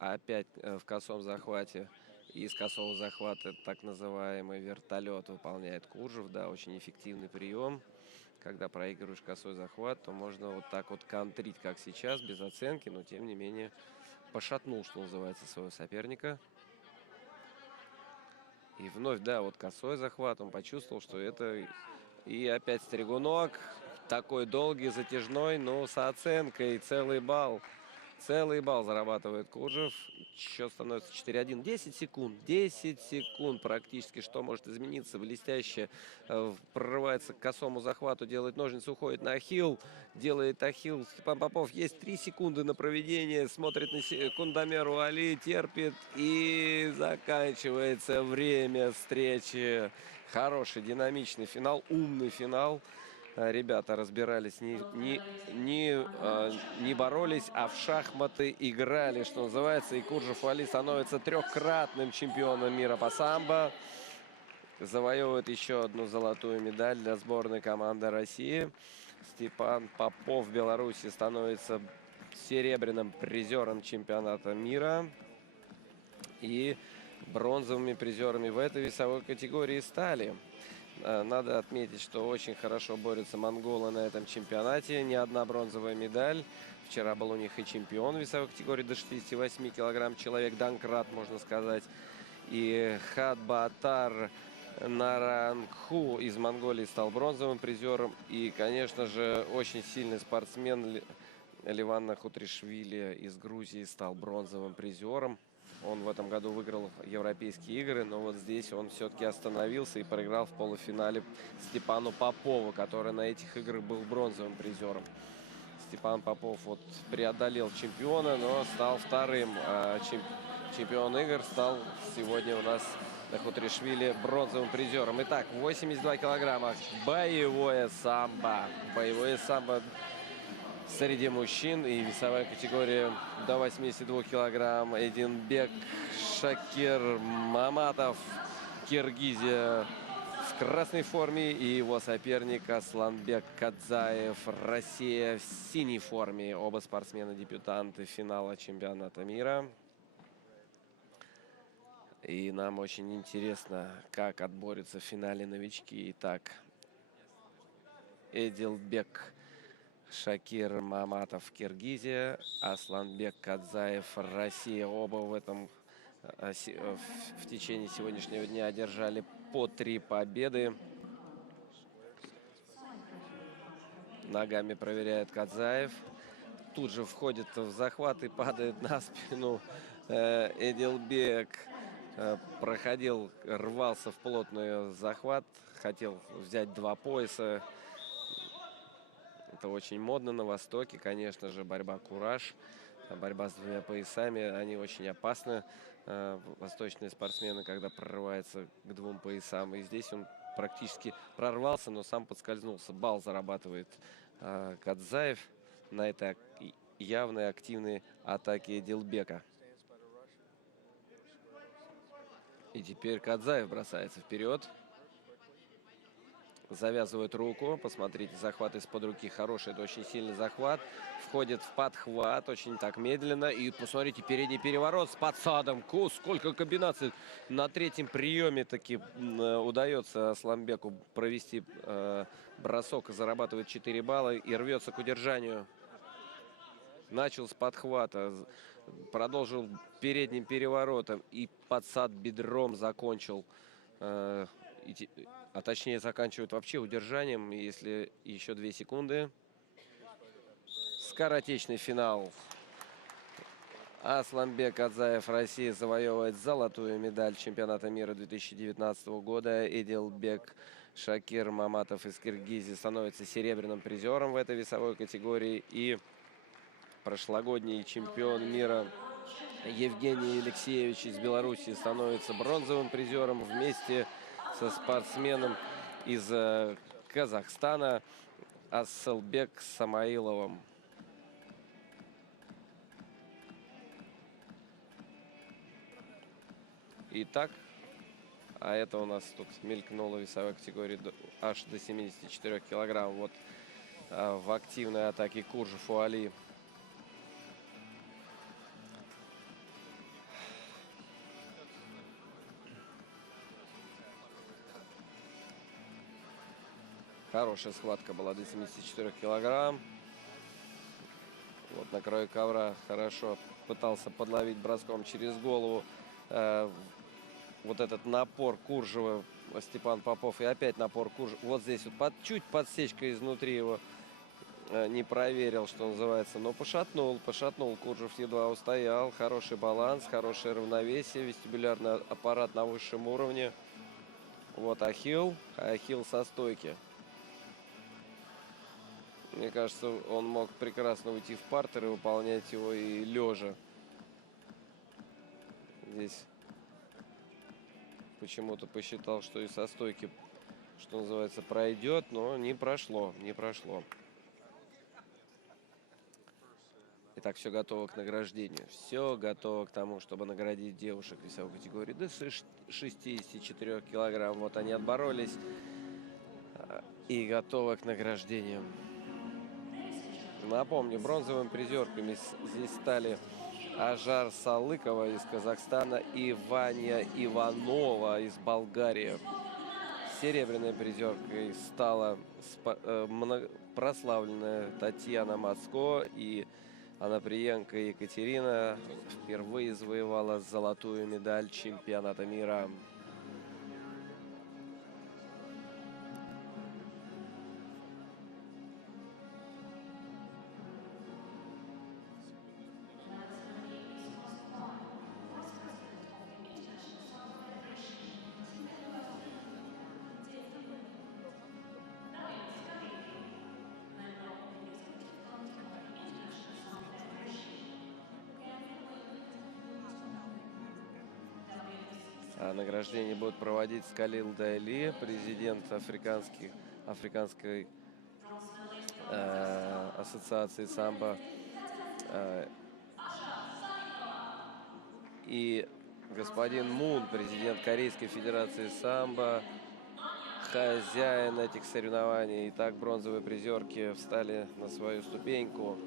Опять в косом захвате. И из косого захвата так называемый вертолет выполняет Куржев. Да, очень эффективный прием. Когда проигрываешь косой захват, то можно вот так вот контрить, как сейчас, без оценки, но тем не менее пошатнул, что называется, своего соперника. И вновь, да, вот косой захват, он почувствовал, что это... И опять стригунок, такой долгий, затяжной, но с оценкой целый балл. Целый балл зарабатывает Куржев. Счет становится 4-1. 10 секунд. 10 секунд практически. Что может измениться? Блестяще прорывается к косому захвату. Делает ножницы, уходит на ахилл. Делает ахилл. Степан Попов. Есть 3 секунды на проведение. Смотрит на секундомер у Али. Терпит. И заканчивается время встречи. Хороший, динамичный финал. Умный финал. Ребята разбирались, не боролись, а в шахматы играли, что называется. И Куржев Али становится трехкратным чемпионом мира по самбо. Завоевывает еще одну золотую медаль для сборной команды России. Степан Попов в Беларуси становится серебряным призером чемпионата мира. И бронзовыми призерами в этой весовой категории стали. Надо отметить, что очень хорошо борются монголы на этом чемпионате. Не одна бронзовая медаль. Вчера был у них и чемпион весовой категории до 68 килограмм. Человек Данкрат, можно сказать. И Хатбаатар Нарангху из Монголии стал бронзовым призером. И, конечно же, очень сильный спортсмен Ливан Нахутришвили из Грузии стал бронзовым призером. Он в этом году выиграл европейские игры, но вот здесь он все-таки остановился и проиграл в полуфинале Степану Попову, который на этих играх был бронзовым призером. Степан Попов вот преодолел чемпиона, но стал вторым. Чемпион игр стал сегодня у нас Нахутришвили бронзовым призером. Итак, 82 килограмма. Боевое самбо. Боевое самбо среди мужчин и весовая категория до 82 килограмм. Эдинбек Шакир Маматов, Киргизия, в красной форме. И его соперник Асланбек Кадзаев, Россия, в синей форме. Оба спортсмена-дебютанты финала чемпионата мира. И нам очень интересно, как отборются в финале новички. Итак, Эдилбек Шакир Маматов, Киргизия, Асланбек Кадзаев, Россия. Оба в течение сегодняшнего дня одержали по 3 победы. Ногами проверяет Кадзаев. Тут же входит в захват и падает на спину. Эдилбек проходил, рвался в плотный захват. Хотел взять 2 пояса. Это очень модно на Востоке, конечно же, борьба кураж, борьба с 2 поясами, они очень опасны, восточные спортсмены, когда прорываются к 2 поясам. И здесь он практически прорвался, но сам подскользнулся. Балл зарабатывает Кадзаев на этой явной активной атаке Эдилбека. И теперь Кадзаев бросается вперед. Завязывает руку. Посмотрите, захват из-под руки хороший. Это очень сильный захват. Входит в подхват. Очень так медленно. И посмотрите, передний переворот с подсадом. Сколько комбинаций. На 3-м приеме таки удается Асланбеку провести бросок. И зарабатывает 4 балла. И рвется к удержанию. Начал с подхвата. Продолжил передним переворотом. И подсад бедром закончил. А точнее заканчивает вообще удержанием. Если еще 2 секунды. Скоротечный финал. Асланбек Кадзаев, Россия, завоевывает золотую медаль чемпионата мира 2019 года. Эдилбек Шакир Маматов из Киргизии становится серебряным призером в этой весовой категории. И прошлогодний чемпион мира Евгений Алексеевич из Беларуси становится бронзовым призером вместе со спортсменом из Казахстана Асылбек Самаиловым. Итак, а это у нас тут мелькнула весовой категории аж до 74 килограмм. Вот в активной атаке Куржев Уали. Хорошая схватка была до 74 килограмм. Вот на краю ковра хорошо пытался подловить броском через голову вот этот напор Куржева Степан Попов. И опять напор Куржева. Вот здесь вот чуть подсечка изнутри его не проверил, что называется. Но пошатнул Куржев, едва устоял. Хороший баланс, хорошее равновесие. Вестибулярный аппарат на высшем уровне. Вот ахилл со стойки. Мне кажется, он мог прекрасно уйти в партер и выполнять его и лежа. Здесь почему-то посчитал, что и со стойки, что называется, пройдет, но не прошло. Итак, все готово к награждению. Все готово к тому, чтобы наградить девушек весовой категории до 64 килограмм. Вот они отборолись и готовы к награждению. Напомню, бронзовыми призерками здесь стали Ажар Салыкова из Казахстана и Ваня Иванова из Болгарии. Серебряной призеркой стала прославленная Татьяна Мацко, и Анаприенко Екатерина впервые завоевала золотую медаль чемпионата мира. Награждение будет проводить Скалил Дайли, президент Африканской ассоциации самбо. И господин Мун, президент Корейской федерации самбо, хозяин этих соревнований. Итак, бронзовые призерки встали на свою ступеньку.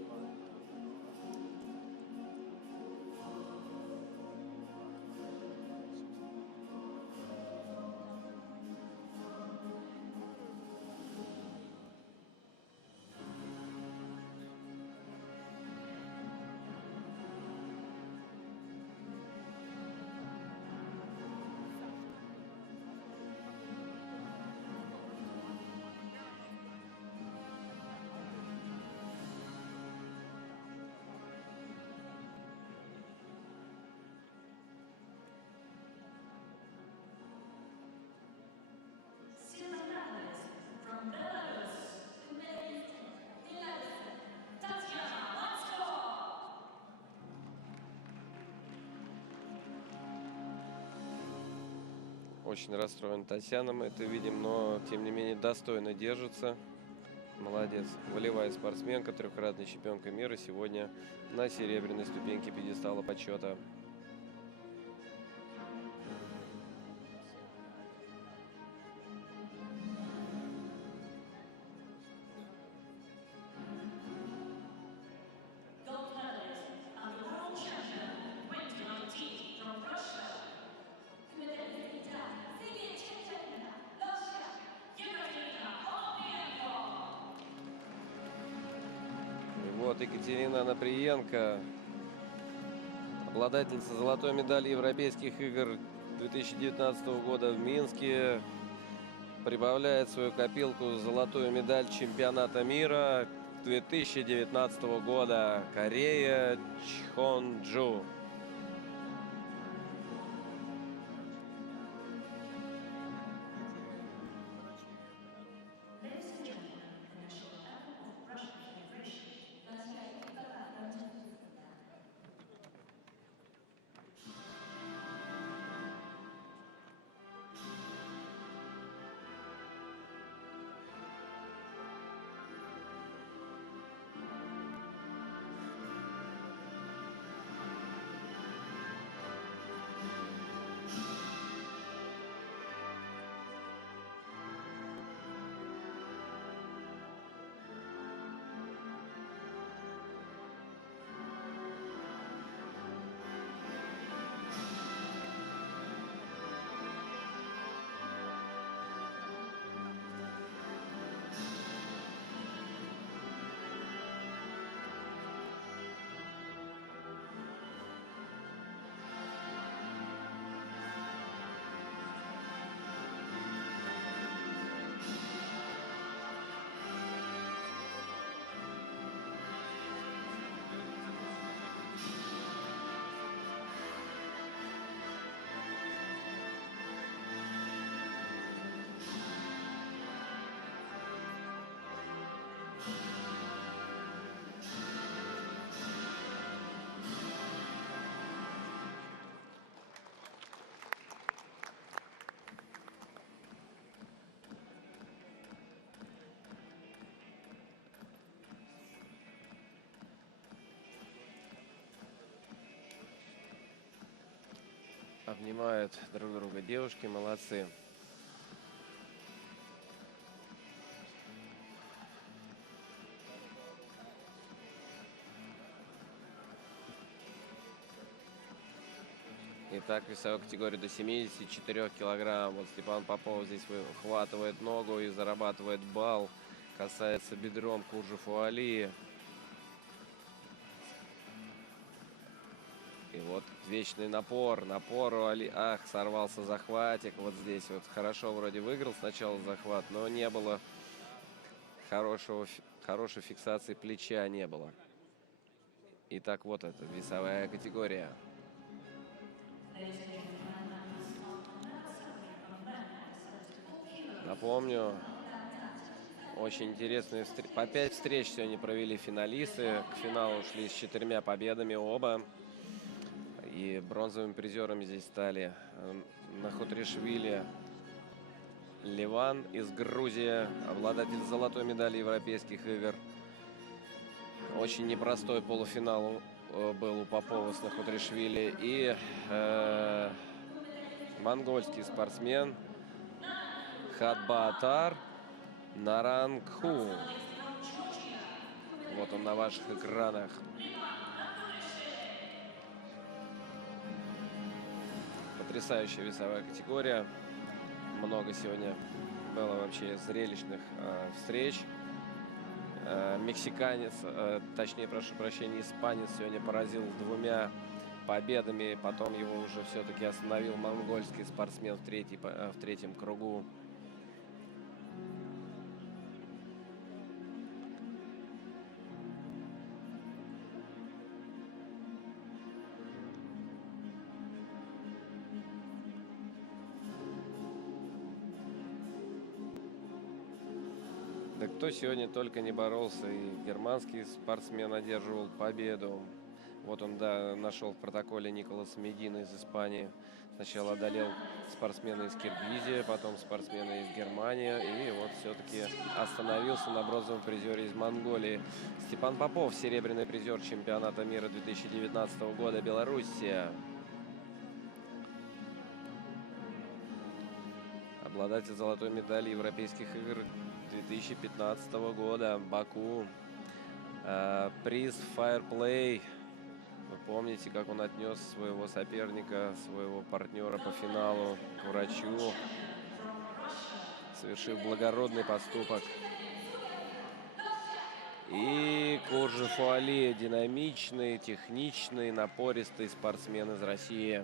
Очень расстроен Татьяна, мы это видим, но тем не менее достойно держится. Молодец. Волевая спортсменка, трехкратная чемпионка мира, сегодня на серебряной ступеньке пьедестала почета. Вот Екатерина Анаприенко, обладательница золотой медали Европейских игр 2019 года в Минске, прибавляет в свою копилку золотую медаль чемпионата мира 2019 года. Корея, Чхонджу. Обнимают друг друга девушки, молодцы. Итак, весовой категории до 74 килограмм. Вот Степан Попов здесь выхватывает ногу и зарабатывает балл. Касается бедром Куржи-Фуали. И вот вечный напор. Напор у Али. Ах, сорвался захватик. Вот здесь вот хорошо вроде выиграл сначала захват, но не было хорошей фиксации плеча не было. Итак, вот это весовая категория. Напомню, очень интересные по 5 встреч сегодня провели финалисты. К финалу шли с 4 победами оба. И бронзовыми призерами здесь стали Нахутришвили Ливан из Грузии, обладатель золотой медали Европейских игр. Очень непростой полуфинал был у Попова с Нахутришвили. И монгольский спортсмен Хатбаатар Нарангху. Вот он на ваших экранах. Потрясающая весовая категория. Много сегодня было вообще зрелищных встреч. Мексиканец, точнее, прошу прощения, испанец сегодня поразил 2 победами. Потом его уже все-таки остановил монгольский спортсмен в третьем кругу. Да кто сегодня только не боролся. И германский спортсмен одерживал победу. Вот он, да, нашел в протоколе Николас Медина из Испании. Сначала одолел спортсмена из Киргизии, потом спортсмена из Германии. И вот все-таки остановился на бронзовом призере из Монголии. Степан Попов, серебряный призер чемпионата мира 2019 года, Белоруссия. Обладатель золотой медали Европейских игр 2015 года, Баку. Приз Fireplay. Вы помните, как он отнес своего соперника, своего партнера по финалу к врачу, совершив благородный поступок. И Куржи-Фуали, динамичный, техничный, напористый спортсмен из России.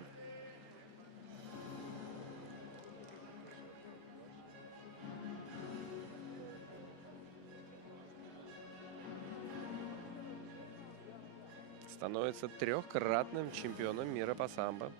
Становится 3-кратным чемпионом мира по самбо.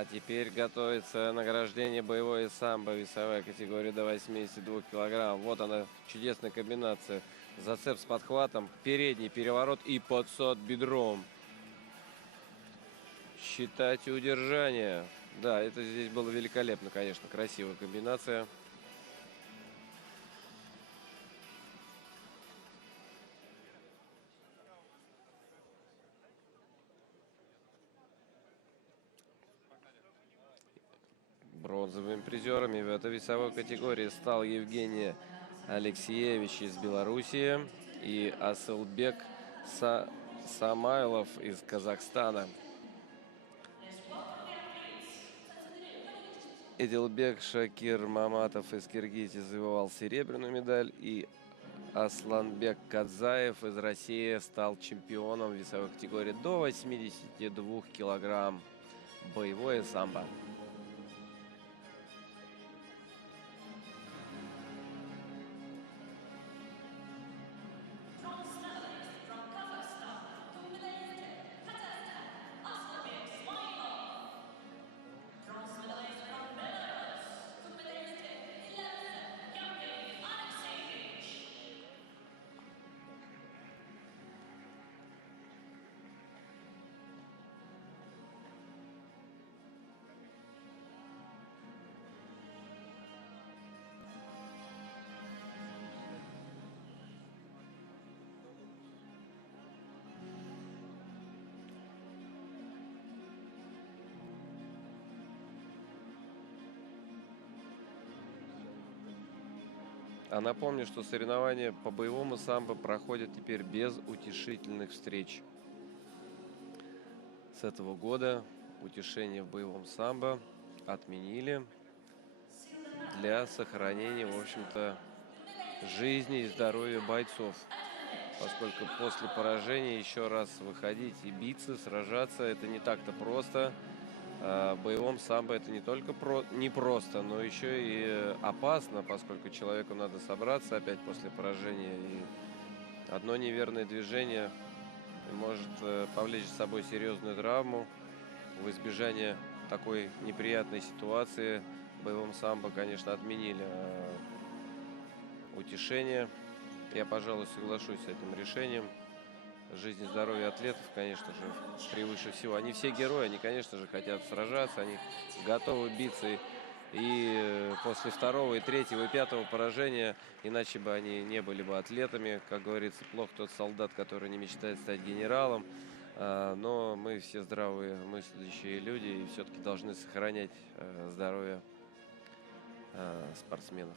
А теперь готовится награждение боевой самбо, весовая категория до 82 килограмм. Вот она, чудесная комбинация. Зацеп с подхватом, передний переворот и подсад бедром. Считать удержание. Да, это здесь было великолепно, конечно, красивая комбинация. Бронзовыми призерами в этой весовой категории стал Евгений Алексеевич из Белоруссии и Асылбек Самайлов из Казахстана. Эдилбек Шакир Маматов из Киргизии завоевал серебряную медаль, и Асланбек Кадзаев из России стал чемпионом весовой категории до 82 килограмм. Боевое самбо. А напомню, что соревнования по боевому самбо проходят теперь без утешительных встреч. С этого года утешение в боевом самбо отменили для сохранения, в общем-то, жизни и здоровья бойцов. Поскольку после поражения еще раз выходить и биться, сражаться, это не так-то просто. В боевом самбо это не только не просто, но еще и опасно, поскольку человеку надо собраться опять после поражения. И одно неверное движение может повлечь за собой серьезную травму. В избежание такой неприятной ситуации в боевом самбо, конечно, отменили утешение. Я, пожалуй, соглашусь с этим решением. Жизнь и здоровье атлетов, конечно же, превыше всего. Они все герои, они, конечно же, хотят сражаться, они готовы биться. И после второго, и третьего, и пятого поражения, иначе бы они не были бы атлетами. Как говорится, плох тот солдат, который не мечтает стать генералом. Но мы все здравые, мыслящие люди и все-таки должны сохранять здоровье спортсменов.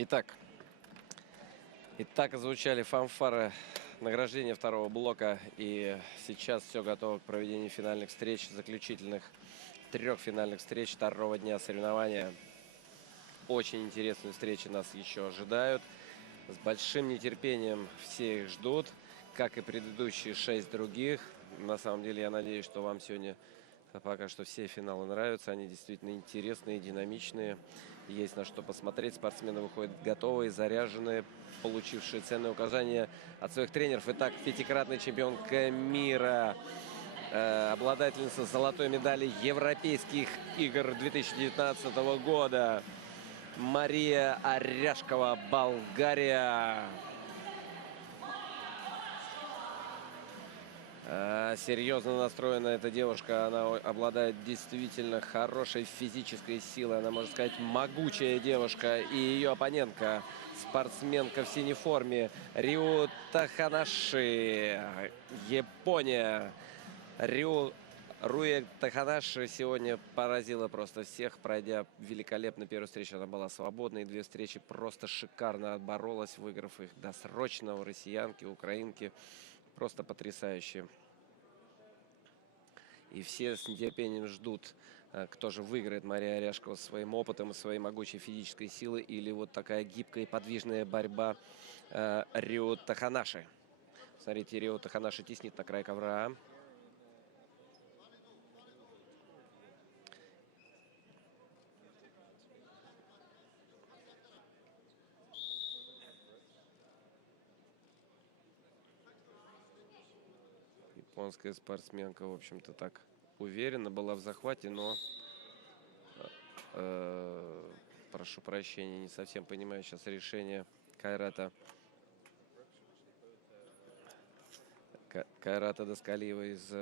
Итак, звучали фанфары награждения второго блока. И сейчас все готово к проведению финальных встреч, заключительных 3 финальных встреч второго дня соревнования. очень интересные встречи нас еще ожидают. С большим нетерпением все их ждут, как и предыдущие 6 других. На самом деле, я надеюсь, что вам сегодня пока что все финалы нравятся. Они действительно интересные, динамичные. Есть на что посмотреть. Спортсмены выходят готовые, заряженные, получившие ценные указания от своих тренеров. Итак, пятикратная чемпионка мира, обладательница золотой медали Европейских игр 2019 года Мария Аряшкова, Болгария. Серьезно настроена эта девушка. Она обладает действительно хорошей физической силой. Она, можно сказать, могучая девушка. И ее оппонентка, спортсменка в синей форме, Риу Таханаши, Япония. Руи Таханаши сегодня поразила просто всех, пройдя великолепно первую встречу. Она была свободной. 2 встречи просто шикарно отборолась, выиграв их досрочно у россиянки, украинки. Просто потрясающе. И все с нетерпением ждут, кто же выиграет, Мария Аряшкова своим опытом и своей могучей физической силой, или вот такая гибкая и подвижная борьба Риу Таханаши. Смотрите, Риу Таханаши теснит на край ковра. Японская спортсменка, в общем-то, так уверенно была в захвате, но, прошу прощения, не совсем понимаю сейчас решение Кайрата Даскалиева из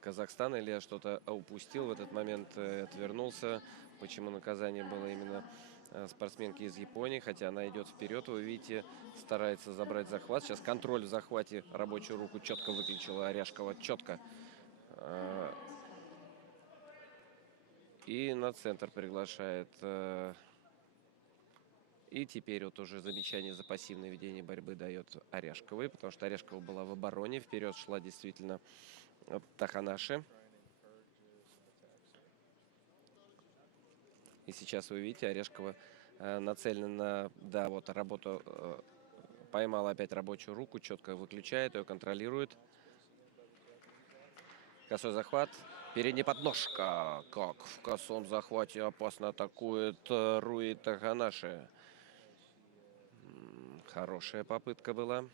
Казахстана. Или я что-то упустил в этот момент, отвернулся. Почему наказание было именно спортсменки из Японии, хотя она идет вперед, вы видите, старается забрать захват. Сейчас контроль в захвате, рабочую руку четко выключила Аряшкова, четко. И на центр приглашает. И теперь вот уже замечание за пассивное ведение борьбы дает Аряшковой, потому что Аряшкова была в обороне, вперед шла действительно Таханаши. И сейчас вы видите, Аряшкова нацелена на, да, вот работу, поймала опять рабочую руку, четко выключает ее, контролирует. Косой захват, передняя подножка, как в косом захвате опасно атакует Руи Таханаши. Хорошая попытка была.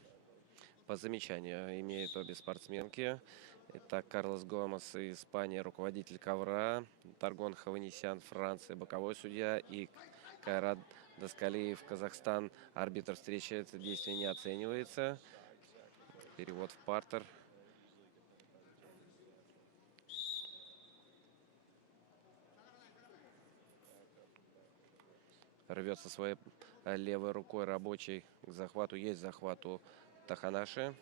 По замечанию имеют обе спортсменки. Итак, Карлос Гомес, Испания, руководитель ковра. Таргон Хаванесян, Франция, боковой судья. И Кайрат Даскалиев, Казахстан, арбитр встречи. Это действие не оценивается. Перевод в партер. Рвется своей левой рукой рабочей к захвату. Есть захват у Таханаши.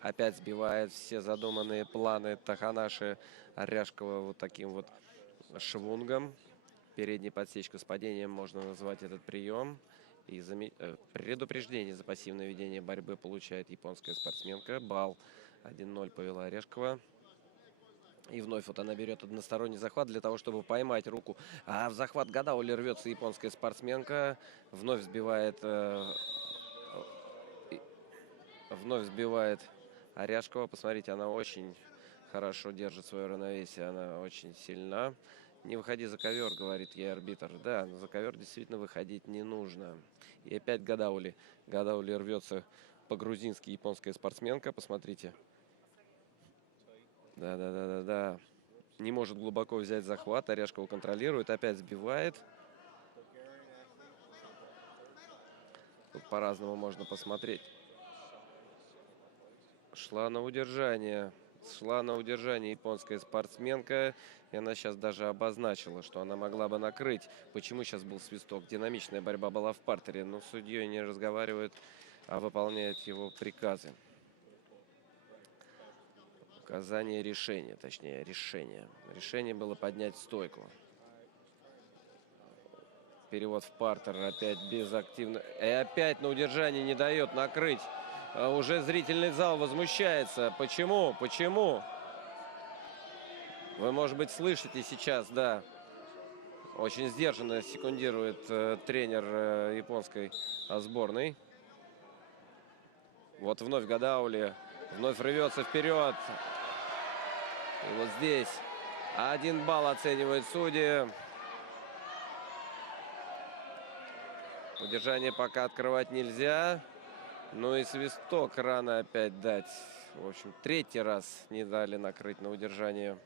Опять сбивает все задуманные планы Таханаши Аряшкова вот таким вот швунгом. Передняя подсечка с падением, можно назвать этот прием. И предупреждение за пассивное ведение борьбы получает японская спортсменка. Балл 1-0 повела Аряшкова. И вновь вот она берет односторонний захват для того, чтобы поймать руку. А в захват Гадаули рвется японская спортсменка. Вновь сбивает Аряшкова. Посмотрите, она очень хорошо держит свое равновесие. Она очень сильна. Не выходи за ковер, говорит ей арбитр. Да, но за ковер действительно выходить не нужно. И опять Гадаули. Гадаули рвется по-грузински японская спортсменка. Посмотрите. Да. Не может глубоко взять захват. Аряшкова контролирует. Опять сбивает. Тут по-разному можно посмотреть. Шла на удержание японская спортсменка. И она сейчас даже обозначила, что она могла бы накрыть. Почему сейчас был свисток? Динамичная борьба была в партере. Но судьей не разговаривает, а выполняет его приказы. Указание решения, точнее решение. Решение было поднять стойку. Перевод в партер, опять без активного. И опять на удержании не дает накрыть. Уже зрительный зал возмущается. Почему? Вы, может быть, слышите сейчас, да. Очень сдержанно секундирует тренер японской сборной. Вот вновь Гадаули. Вновь рвется вперед. И вот здесь 1 балл оценивают судьи. Удержание пока открывать нельзя. Ну и свисток рано опять дать. В общем, 3-й раз не дали накрыть на удержание.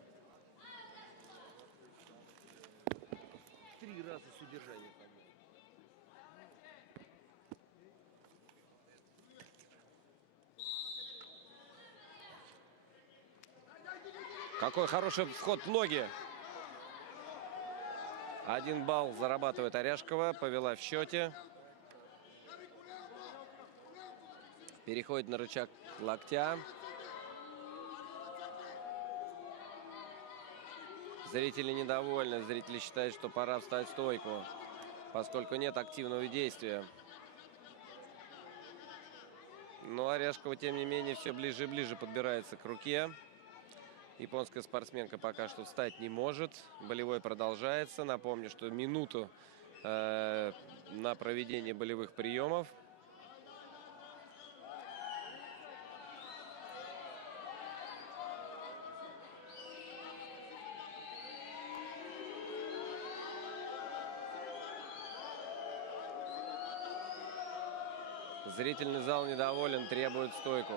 3 раза с удержанием. Какой хороший вход в ноги. 1 балл зарабатывает Оряшкова. Повела в счете. Переходит на рычаг локтя. Зрители недовольны. Зрители считают, что пора встать в стойку, поскольку нет активного действия. Но Оряшкова, тем не менее, все ближе и ближе подбирается к руке. Японская спортсменка пока что встать не может. Болевой продолжается. Напомню, что минуту на проведение болевых приемов. Зрительный зал недоволен, требует стойку.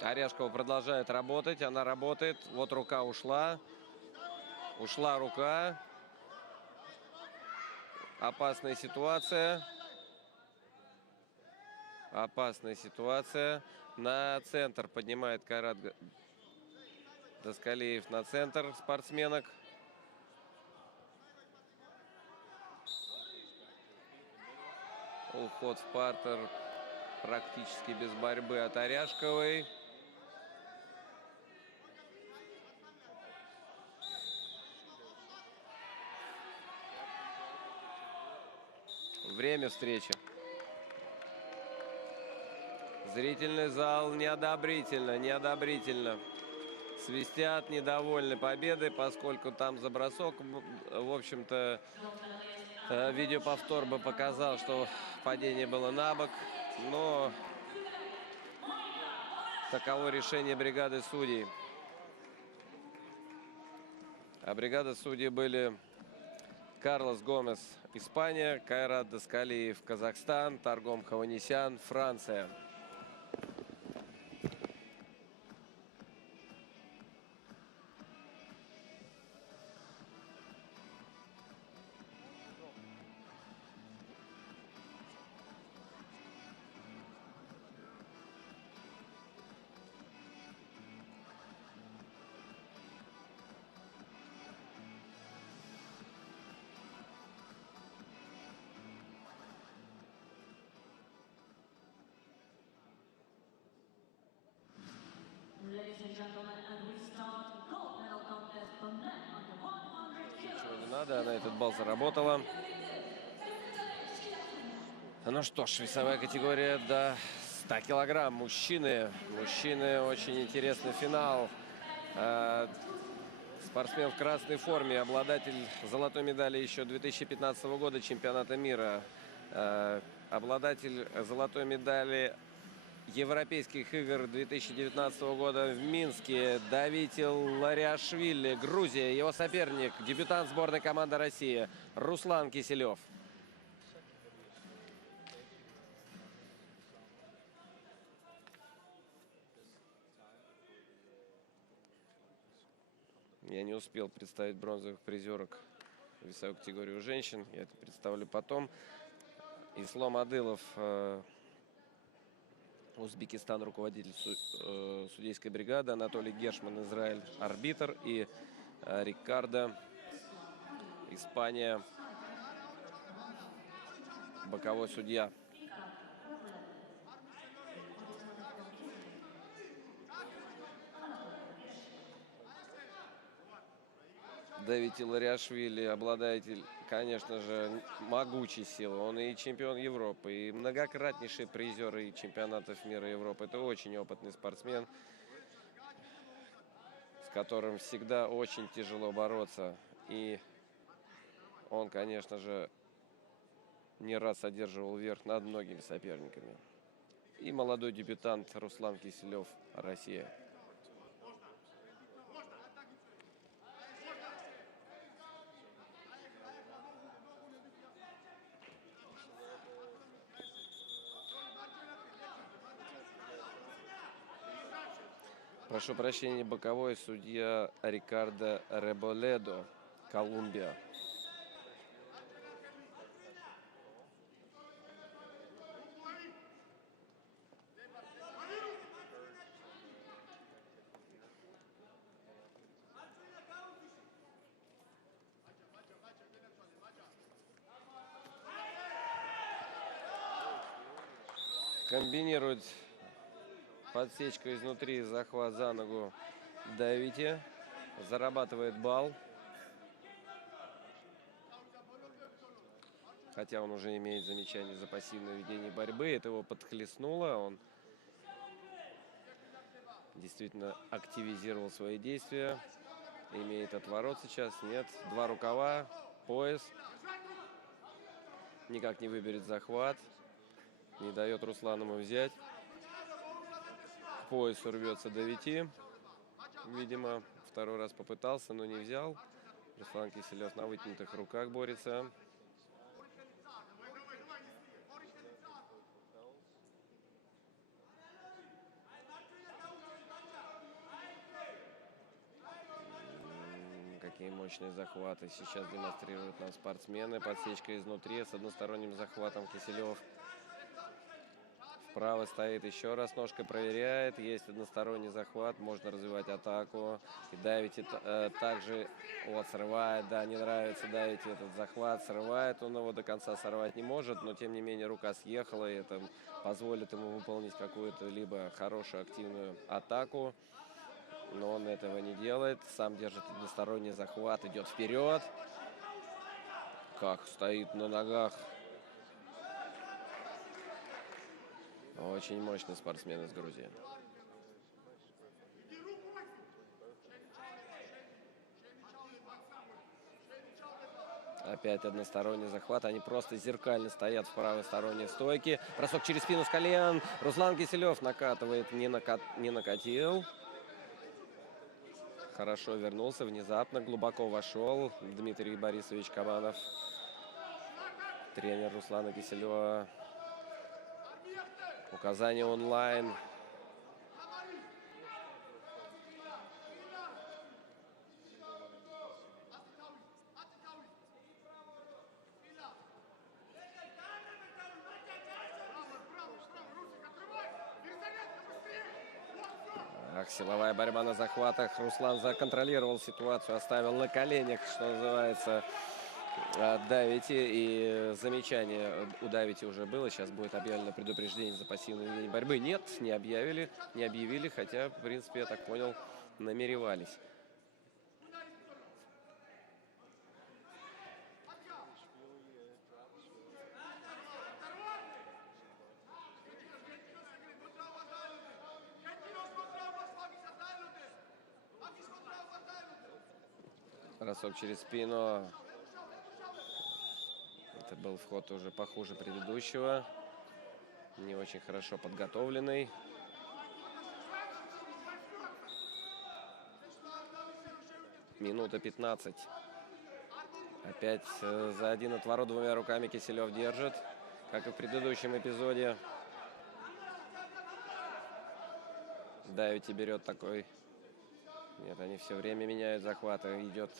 Оряшкова продолжает работать. Она работает. Вот рука ушла. Ушла рука. Опасная ситуация. Опасная ситуация. На центр поднимает Кайрат Даскалиев. На центр спортсменок. Уход в партер практически без борьбы от Оряшковой. Время встречи. Зрительный зал неодобрительно. Свистят, недовольны победой, поскольку там за бросок, в общем-то, видеоповтор бы показал, что падение было на бок. Но таково решение бригады судей. А бригада судей были Карлос Гомес, Испания, Кайрат Даскалиев, Казахстан, Таргом Хованесян, Франция. Ничего не надо, она этот балл заработала. Ну что ж, весовая категория до 100 килограмм. Мужчины, очень интересный финал. Спортсмен в красной форме, обладатель золотой медали еще 2015 года чемпионата мира. Обладатель золотой медали Европейских игр 2019 года в Минске Давитил Лариашвили, Грузия. Его соперник, дебютант сборной команды России Руслан Киселев. Я не успел представить бронзовых призерок в весовой категории у женщин. Я это представлю потом. Ислом Адылов, Узбекистан, руководитель судейской бригады. Анатолий Гершман, Израиль, арбитр. И Рикардо, Испания, боковой судья. Давитил Лариашвили, обладатель, конечно же, могучей силы. Он и чемпион Европы, и многократнейший призер и чемпионатов мира и Европы. Это очень опытный спортсмен, с которым всегда очень тяжело бороться. И он, конечно же, не раз одерживал верх над многими соперниками. И молодой дебютант Руслан Киселев, Россия. Прошу прощения, боковой судья Рикардо Реболедо, Колумбия. Комбинирует подсечка изнутри, захват за ногу Давите. Зарабатывает балл. Хотя он уже имеет замечание за пассивное ведение борьбы. Это его подхлестнуло. Он действительно активизировал свои действия. Имеет отворот сейчас. Нет. Два рукава. Пояс. Никак не выберет захват. Не дает Руслану ему взять. К поясу рвется Давити. Видимо, второй раз попытался, но не взял. Руслан Киселев на вытянутых руках борется. Какие мощные захваты сейчас демонстрируют нам спортсмены. Подсечка изнутри с односторонним захватом Киселев. Вправо стоит, еще раз ножкой проверяет. Есть односторонний захват, можно развивать атаку. И Давите также вот срывает, да, не нравится Давите этот захват, срывает. Он его до конца сорвать не может, но тем не менее рука съехала, и это позволит ему выполнить какую-то либо хорошую активную атаку. Но он этого не делает, сам держит односторонний захват, идет вперед. Как стоит на ногах. Очень мощный спортсмен из Грузии. Опять односторонний захват. Они просто зеркально стоят в правосторонней стойке. Бросок через спину с колен. Руслан Киселев накатывает. Не накатил. Хорошо вернулся. Внезапно глубоко вошел Дмитрий Борисович Кабанов. Тренер Руслана Киселева. Указание онлайн. Силовая борьба на захватах. Руслан законтролировал ситуацию, оставил на коленях, что называется, Давите. И замечание у Давите уже было. Сейчас будет объявлено предупреждение за пассивное ведение борьбы. Нет, не объявили, хотя, в принципе, я так понял, намеревались. Бросок через спину. Это был вход уже похуже предыдущего. Не очень хорошо подготовленный. Минута 15. Опять за один отворот двумя руками Киселев держит, как и в предыдущем эпизоде. Давите берет такой. Нет, они все время меняют захваты. Идет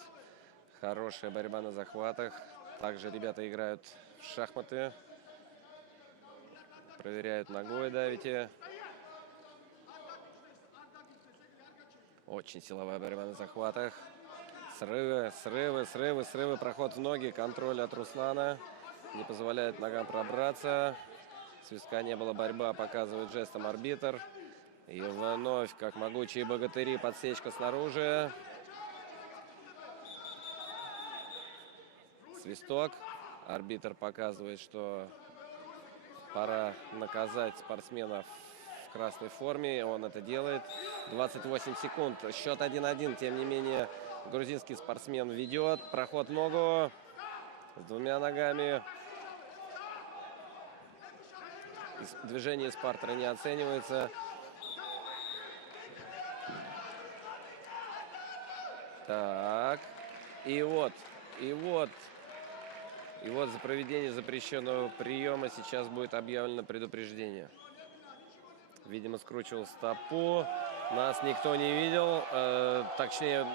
хорошая борьба на захватах. Также ребята играют в шахматы. Проверяют ногой Давите. Очень силовая борьба на захватах. Срывы. Проход в ноги. Контроль от Руслана. Не позволяет ногам пробраться. Свистка не было, борьба показывает жестом арбитр. И вновь, как могучие богатыри, подсечка снаружи. Свисток. Арбитр показывает, что пора наказать спортсменов в красной форме. Он это делает. 28 секунд. Счет 1-1. Тем не менее, грузинский спортсмен ведет. Проход в ногу. С двумя ногами. Движение спартера не оценивается. Так. И вот за проведение запрещенного приема сейчас будет объявлено предупреждение. Видимо, скручивал стопу. Нас никто не видел. Точнее,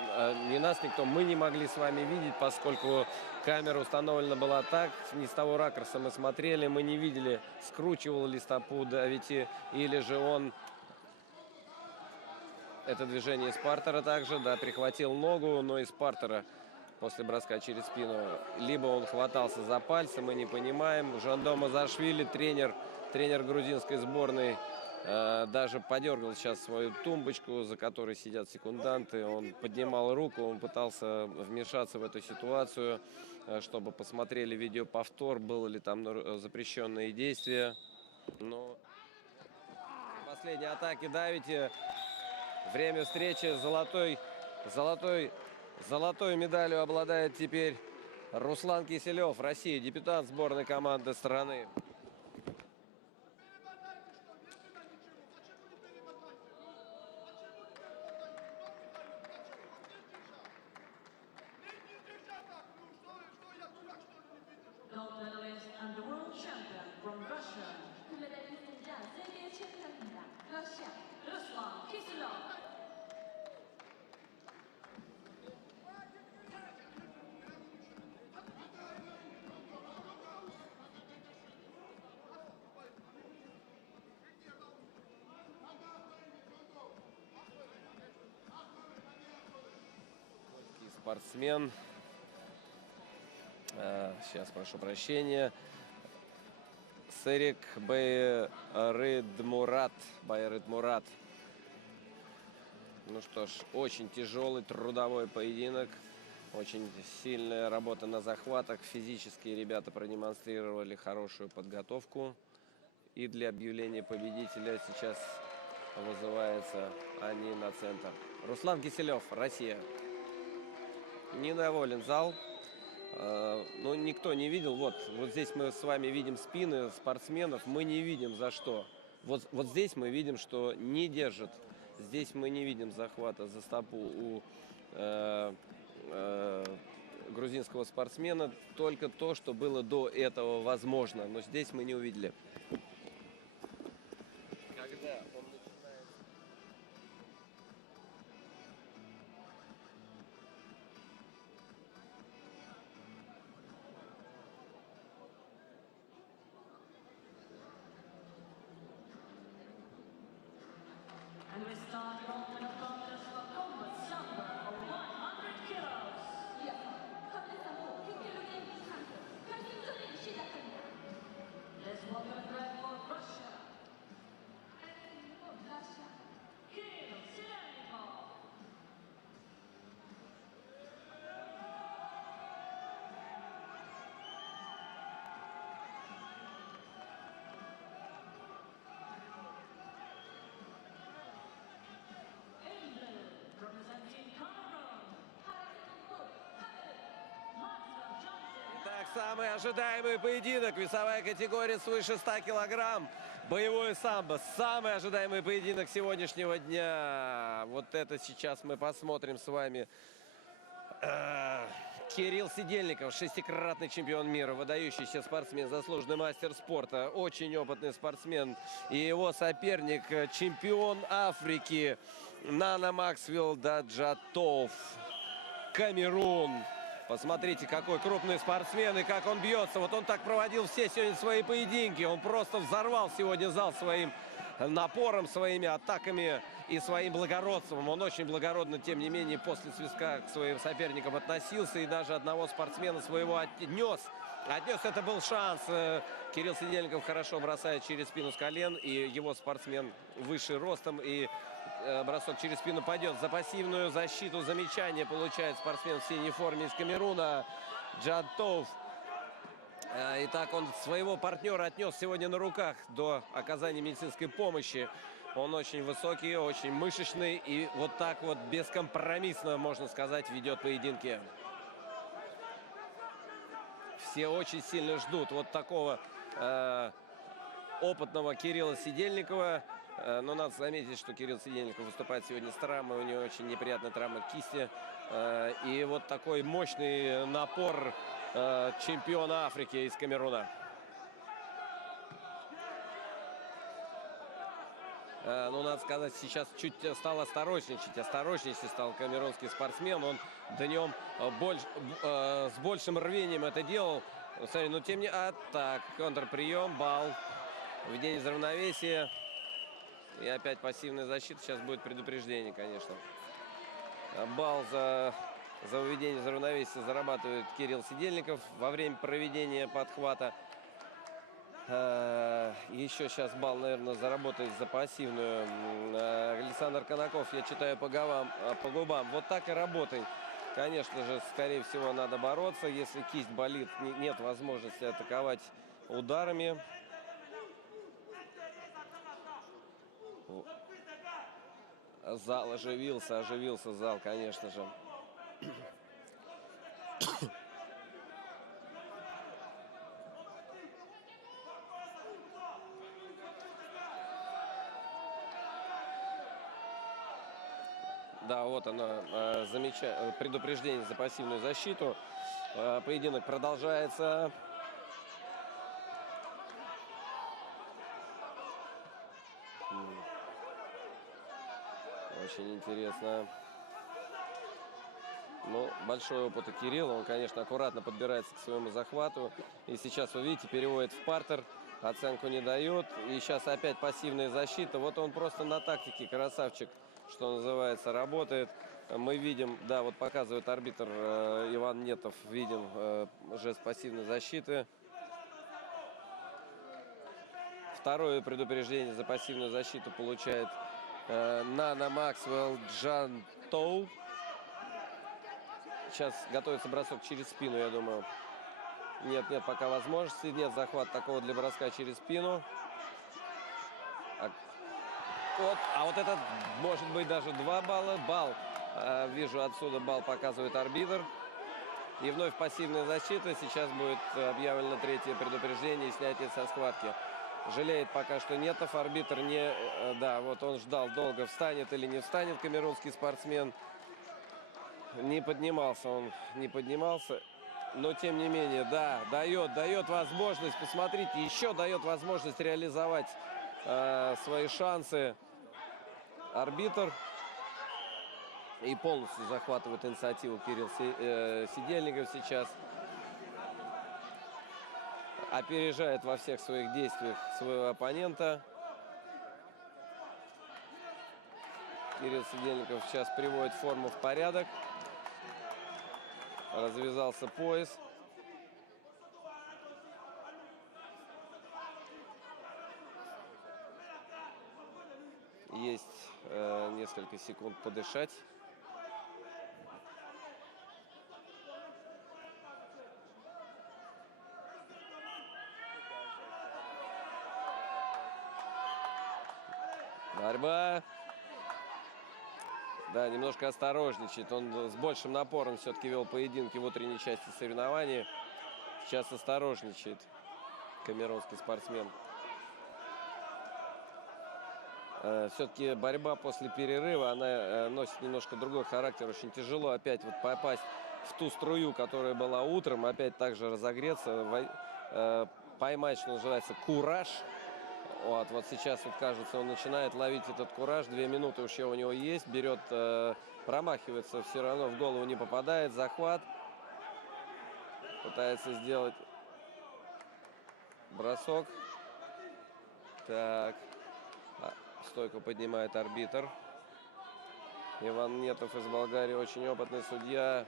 не нас никто. Мы не могли с вами видеть, поскольку камера установлена была так. Не с того ракурса мы смотрели. Мы не видели, скручивал ли стопу Давити, или же он... Это движение спартера также, да, прихватил ногу, но из спартера после броска через спину. Либо он хватался за пальцы, мы не понимаем. Жандо Мазашвили, тренер грузинской сборной, даже подергал сейчас свою тумбочку, за которой сидят секунданты. Он поднимал руку, он пытался вмешаться в эту ситуацию, чтобы посмотрели видеоповтор, было ли там запрещенные действия. Но последние атаки Давити. Время встречи золотой медалью обладает теперь Руслан Киселев, Россия, дебютант сборной команды страны. Спортсмен. Сейчас прошу прощения. Серик Байрыдмурат. Ну что ж, очень тяжелый трудовой поединок. Очень сильная работа на захватах. Физически ребята продемонстрировали хорошую подготовку. И для объявления победителя сейчас вызывается они на центр. Руслан Киселев, Россия. Недоволен зал. Но никто не видел. Вот здесь мы с вами видим спины спортсменов. Мы не видим за что. Вот здесь мы видим, что не держит. Здесь мы не видим захвата за стопу у грузинского спортсмена. Только то, что было до этого возможно. Но здесь мы не увидели. Когда он начинает... Самый ожидаемый поединок. Весовая категория свыше 100 килограмм. Боевое самбо. Самый ожидаемый поединок сегодняшнего дня. Вот это сейчас мы посмотрим с вами. Кирилл Сидельников, шестикратный чемпион мира, выдающийся спортсмен, заслуженный мастер спорта, очень опытный спортсмен. И его соперник, чемпион Африки, Нана Максвелл Даджатов, Камерун. Посмотрите, какой крупный спортсмен и как он бьется. Вот он так проводил все сегодня свои поединки. Он просто взорвал сегодня зал своим напором, своими атаками и своим благородством. Он очень благородно, тем не менее, после свистка к своим соперникам относился. И даже одного спортсмена своего отнес. Это был шанс. Кирилл Сидельников хорошо бросает через спину с колен. И его спортсмен выше ростом. И бросок через спину пойдет. За пассивную защиту замечание получает спортсмен в синей форме из Камеруна Джатов. Итак, он своего партнера отнес сегодня на руках до оказания медицинской помощи. Он очень высокий, очень мышечный и вот так вот бескомпромиссно, можно сказать, ведет поединки. Все очень сильно ждут вот такого опытного Кирилла Сидельникова. Но надо заметить, что Кирилл Сидельников выступает сегодня с травмой. У него очень неприятная травма кисти. И вот такой мощный напор чемпиона Африки из Камеруна. Ну, надо сказать, сейчас чуть стал осторожничать стал камерунский спортсмен. Он днем с большим рвением это делал. Смотри, ну тем не... так, контрприем, бал, введение из равновесия. И опять пассивная защита. Сейчас будет предупреждение, конечно. Бал за выведение из равновесия зарабатывает Кирилл Сидельников во время проведения подхвата. Еще сейчас балл, наверное, заработает за пассивную. Александр Конаков, я читаю по губам. Вот так и работай. Конечно же, скорее всего, надо бороться. Если кисть болит, нет возможности атаковать ударами. Зал оживился зал, конечно же. Да, вот оно, предупреждение за пассивную защиту. Поединок продолжается. Очень интересно. Ну, большой опыт у Кирилла. Он, конечно, аккуратно подбирается к своему захвату. И сейчас, вы видите, переводит в партер. Оценку не дает. И сейчас опять пассивная защита. Вот он просто на тактике, красавчик, что называется, работает. Мы видим, да, вот показывает арбитр Иван Нетов, видим жест пассивной защиты. Второе предупреждение за пассивную защиту получает Нана Максвелл Джантоу. Сейчас готовится бросок через спину, я думаю. Нет, пока возможности. Нет захвата такого для броска через спину. А вот этот может быть даже 2 балла. Балл. Вижу отсюда балл показывает арбитр. И вновь пассивная защита. Сейчас будет объявлено третье предупреждение и снятие со схватки. Жалеет пока что Нетов. Арбитр не... Да, вот он ждал долго, встанет или не встанет камерунский спортсмен. Не поднимался он, не поднимался. Но, тем не менее, да, дает возможность, посмотрите, еще дает возможность реализовать свои шансы арбитр. И полностью захватывает инициативу Кирилл Сидельников сейчас. Опережает во всех своих действиях своего оппонента. Кирилл Сидельников сейчас приводит форму в порядок. Развязался пояс. Есть несколько секунд подышать. Борьба. Да, немножко осторожничает. Он с большим напором все-таки вел поединки в утренней части соревнований. Сейчас осторожничает камерунский спортсмен. Все-таки борьба после перерыва, она носит немножко другой характер. Очень тяжело опять вот попасть в ту струю, которая была утром. Опять также разогреться, поймать, что называется, кураж. Вот сейчас вот кажется, он начинает ловить этот кураж. 2 минуты еще у него есть. Берет, промахивается, все равно в голову не попадает. Захват. Пытается сделать бросок. Так. Стойку поднимает арбитр. Иван Нетов из Болгарии, очень опытный судья.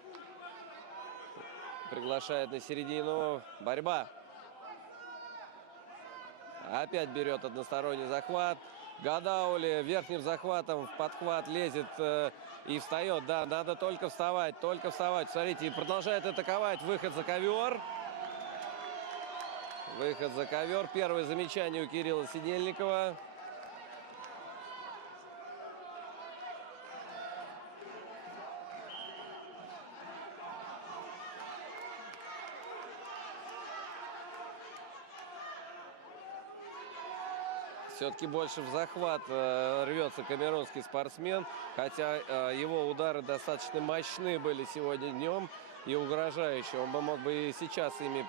Приглашает на середину. Борьба. Опять берет односторонний захват. Гадаули верхним захватом в подхват лезет и встает. Да, надо только вставать, только вставать. Смотрите, и продолжает атаковать. Выход за ковер. Выход за ковер. Первое замечание у Кирилла Сидельникова. Все-таки больше в захват рвется камерунский спортсмен. Хотя его удары достаточно мощные были сегодня днем и угрожающие. Он бы мог бы и сейчас ими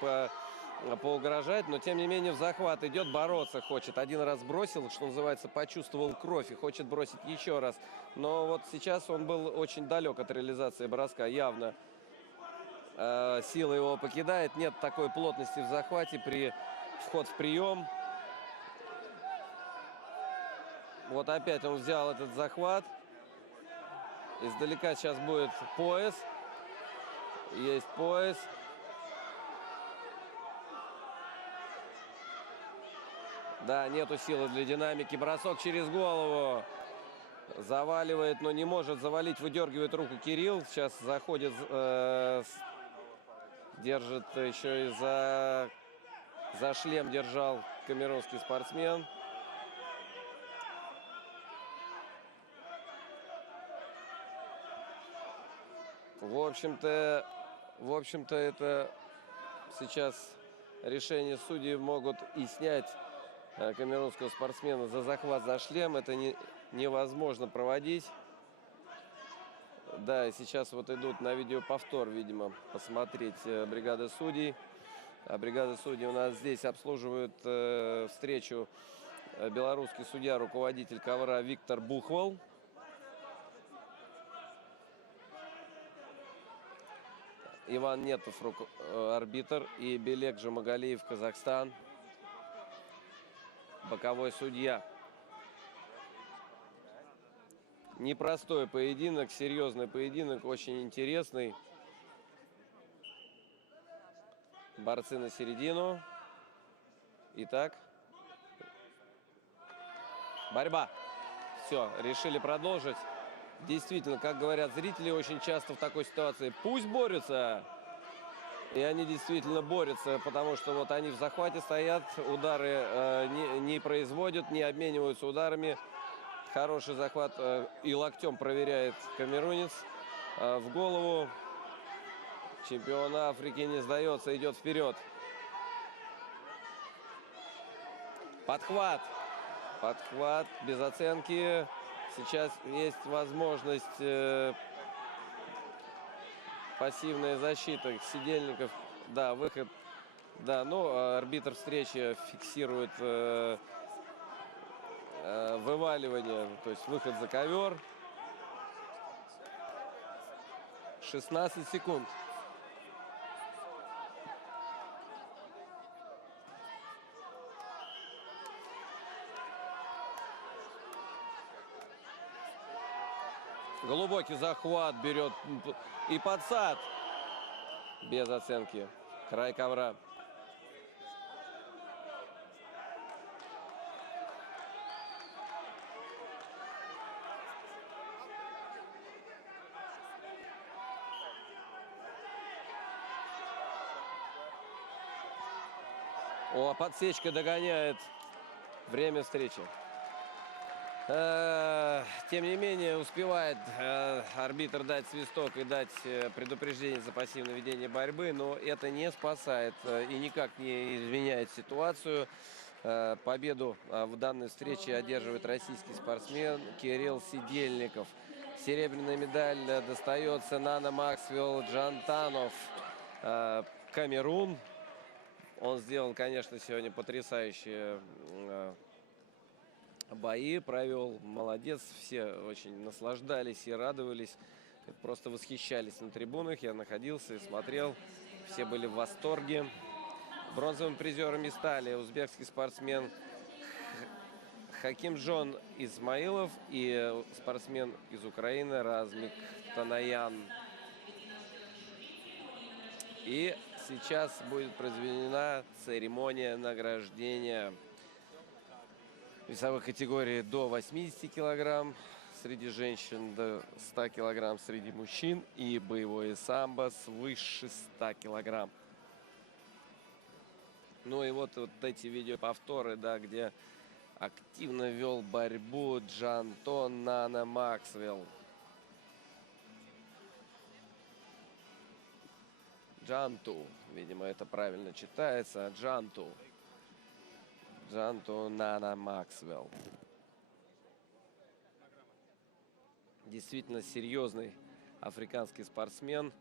поугрожать. Но тем не менее в захват идет, бороться хочет. Один раз бросил, что называется, почувствовал кровь и хочет бросить еще раз. Но вот сейчас он был очень далек от реализации броска. Явно сила его покидает. Нет такой плотности в захвате при вход в прием. Вот опять он взял этот захват. Издалека сейчас будет пояс. Есть пояс. Да, нету силы для динамики. Бросок через голову. Заваливает, но не может завалить. Выдергивает руку Кирилл. Сейчас заходит. Держит еще и за шлем держал камерунский спортсмен. В общем-то, это сейчас решение судей могут и снять камерунского спортсмена за захват за шлем. Это невозможно проводить. Да, и сейчас вот идут на видеоповтор, видимо, посмотреть бригада судей. А бригада судей у нас здесь обслуживает встречу белорусский судья, руководитель ковра Виктор Бухвал. Иван Нетов, арбитр, и Белек Жамагалиев, Казахстан, боковой судья. Непростой поединок, серьезный поединок, очень интересный. Борцы на середину. Итак, борьба. Все, решили продолжить. Действительно, как говорят зрители очень часто в такой ситуации, пусть борются. И они действительно борются, потому что вот они в захвате стоят, удары не производят, не обмениваются ударами. Хороший захват и локтем проверяет камерунец в голову. Чемпион Африки не сдается, идет вперед. Подхват. Подхват без оценки. Сейчас есть возможность пассивная защита сидельников. Да, выход. Да, но арбитр встречи фиксирует вываливание, то есть выход за ковер. 16 секунд. Глубокий захват берет и подсад. Без оценки. Край ковра. О, подсечка догоняет время встречи. Тем не менее, успевает арбитр дать свисток и дать предупреждение за пассивное ведение борьбы, но это не спасает и никак не изменяет ситуацию. Победу в данной встрече одерживает российский спортсмен Кирилл Сидельников. Серебряная медаль достается Нана Максвелл Джантанов, Камерун. Он сделал, конечно, сегодня потрясающие бои, провел, молодец, все очень наслаждались и радовались, просто восхищались на трибунах. Я находился и смотрел, все были в восторге. Бронзовыми призерами стали узбекский спортсмен Хакимджон Исмаилов и спортсмен из Украины Размик Танаян. И сейчас будет произведена церемония награждения весовой категории до 80 килограмм среди женщин, до 100 килограмм среди мужчин и боевое самбо свыше 100 килограмм. Ну и вот эти видеоповторы, да, где активно вел борьбу Джантон Нана Максвелл. Джанту, видимо, это правильно читается, Джанту. Джанту Нана Максвелл. Действительно серьезный африканский спортсмен.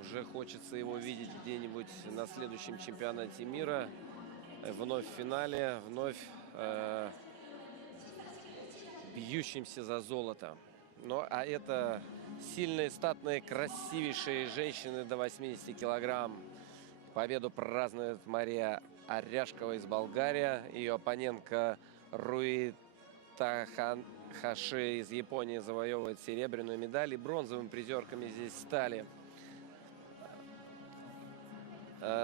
Уже хочется его видеть где-нибудь на следующем чемпионате мира. Вновь в финале, вновь бьющимся за золото. Ну, а это сильные, статные, красивейшие женщины до 80 килограмм. Победу празднует Мария Аряшкова из Болгарии. Ее оппонентка Руита Хаши из Японии завоевывает серебряную медаль. И бронзовыми призерками здесь стали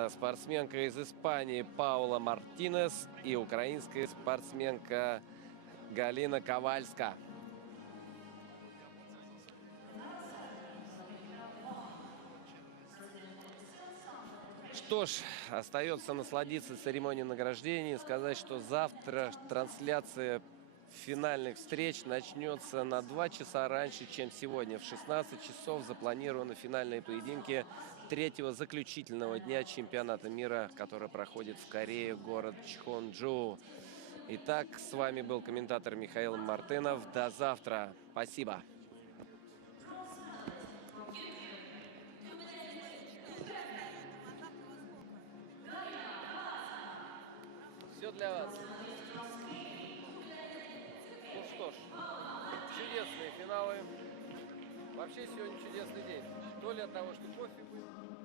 спортсменка из Испании Паула Мартинес и украинская спортсменка Галина Ковальска. Что ж, остается насладиться церемонией награждения и сказать, что завтра трансляция финальных встреч начнется на 2 часа раньше, чем сегодня. В 16 часов запланированы финальные поединки третьего заключительного дня чемпионата мира, который проходит в Корее, город Чхонджу. Итак, с вами был комментатор Михаил Мартынов. До завтра. Спасибо. Все для вас. Ну что ж, чудесные финалы. Вообще сегодня чудесный день. То ли от того, что кофе был.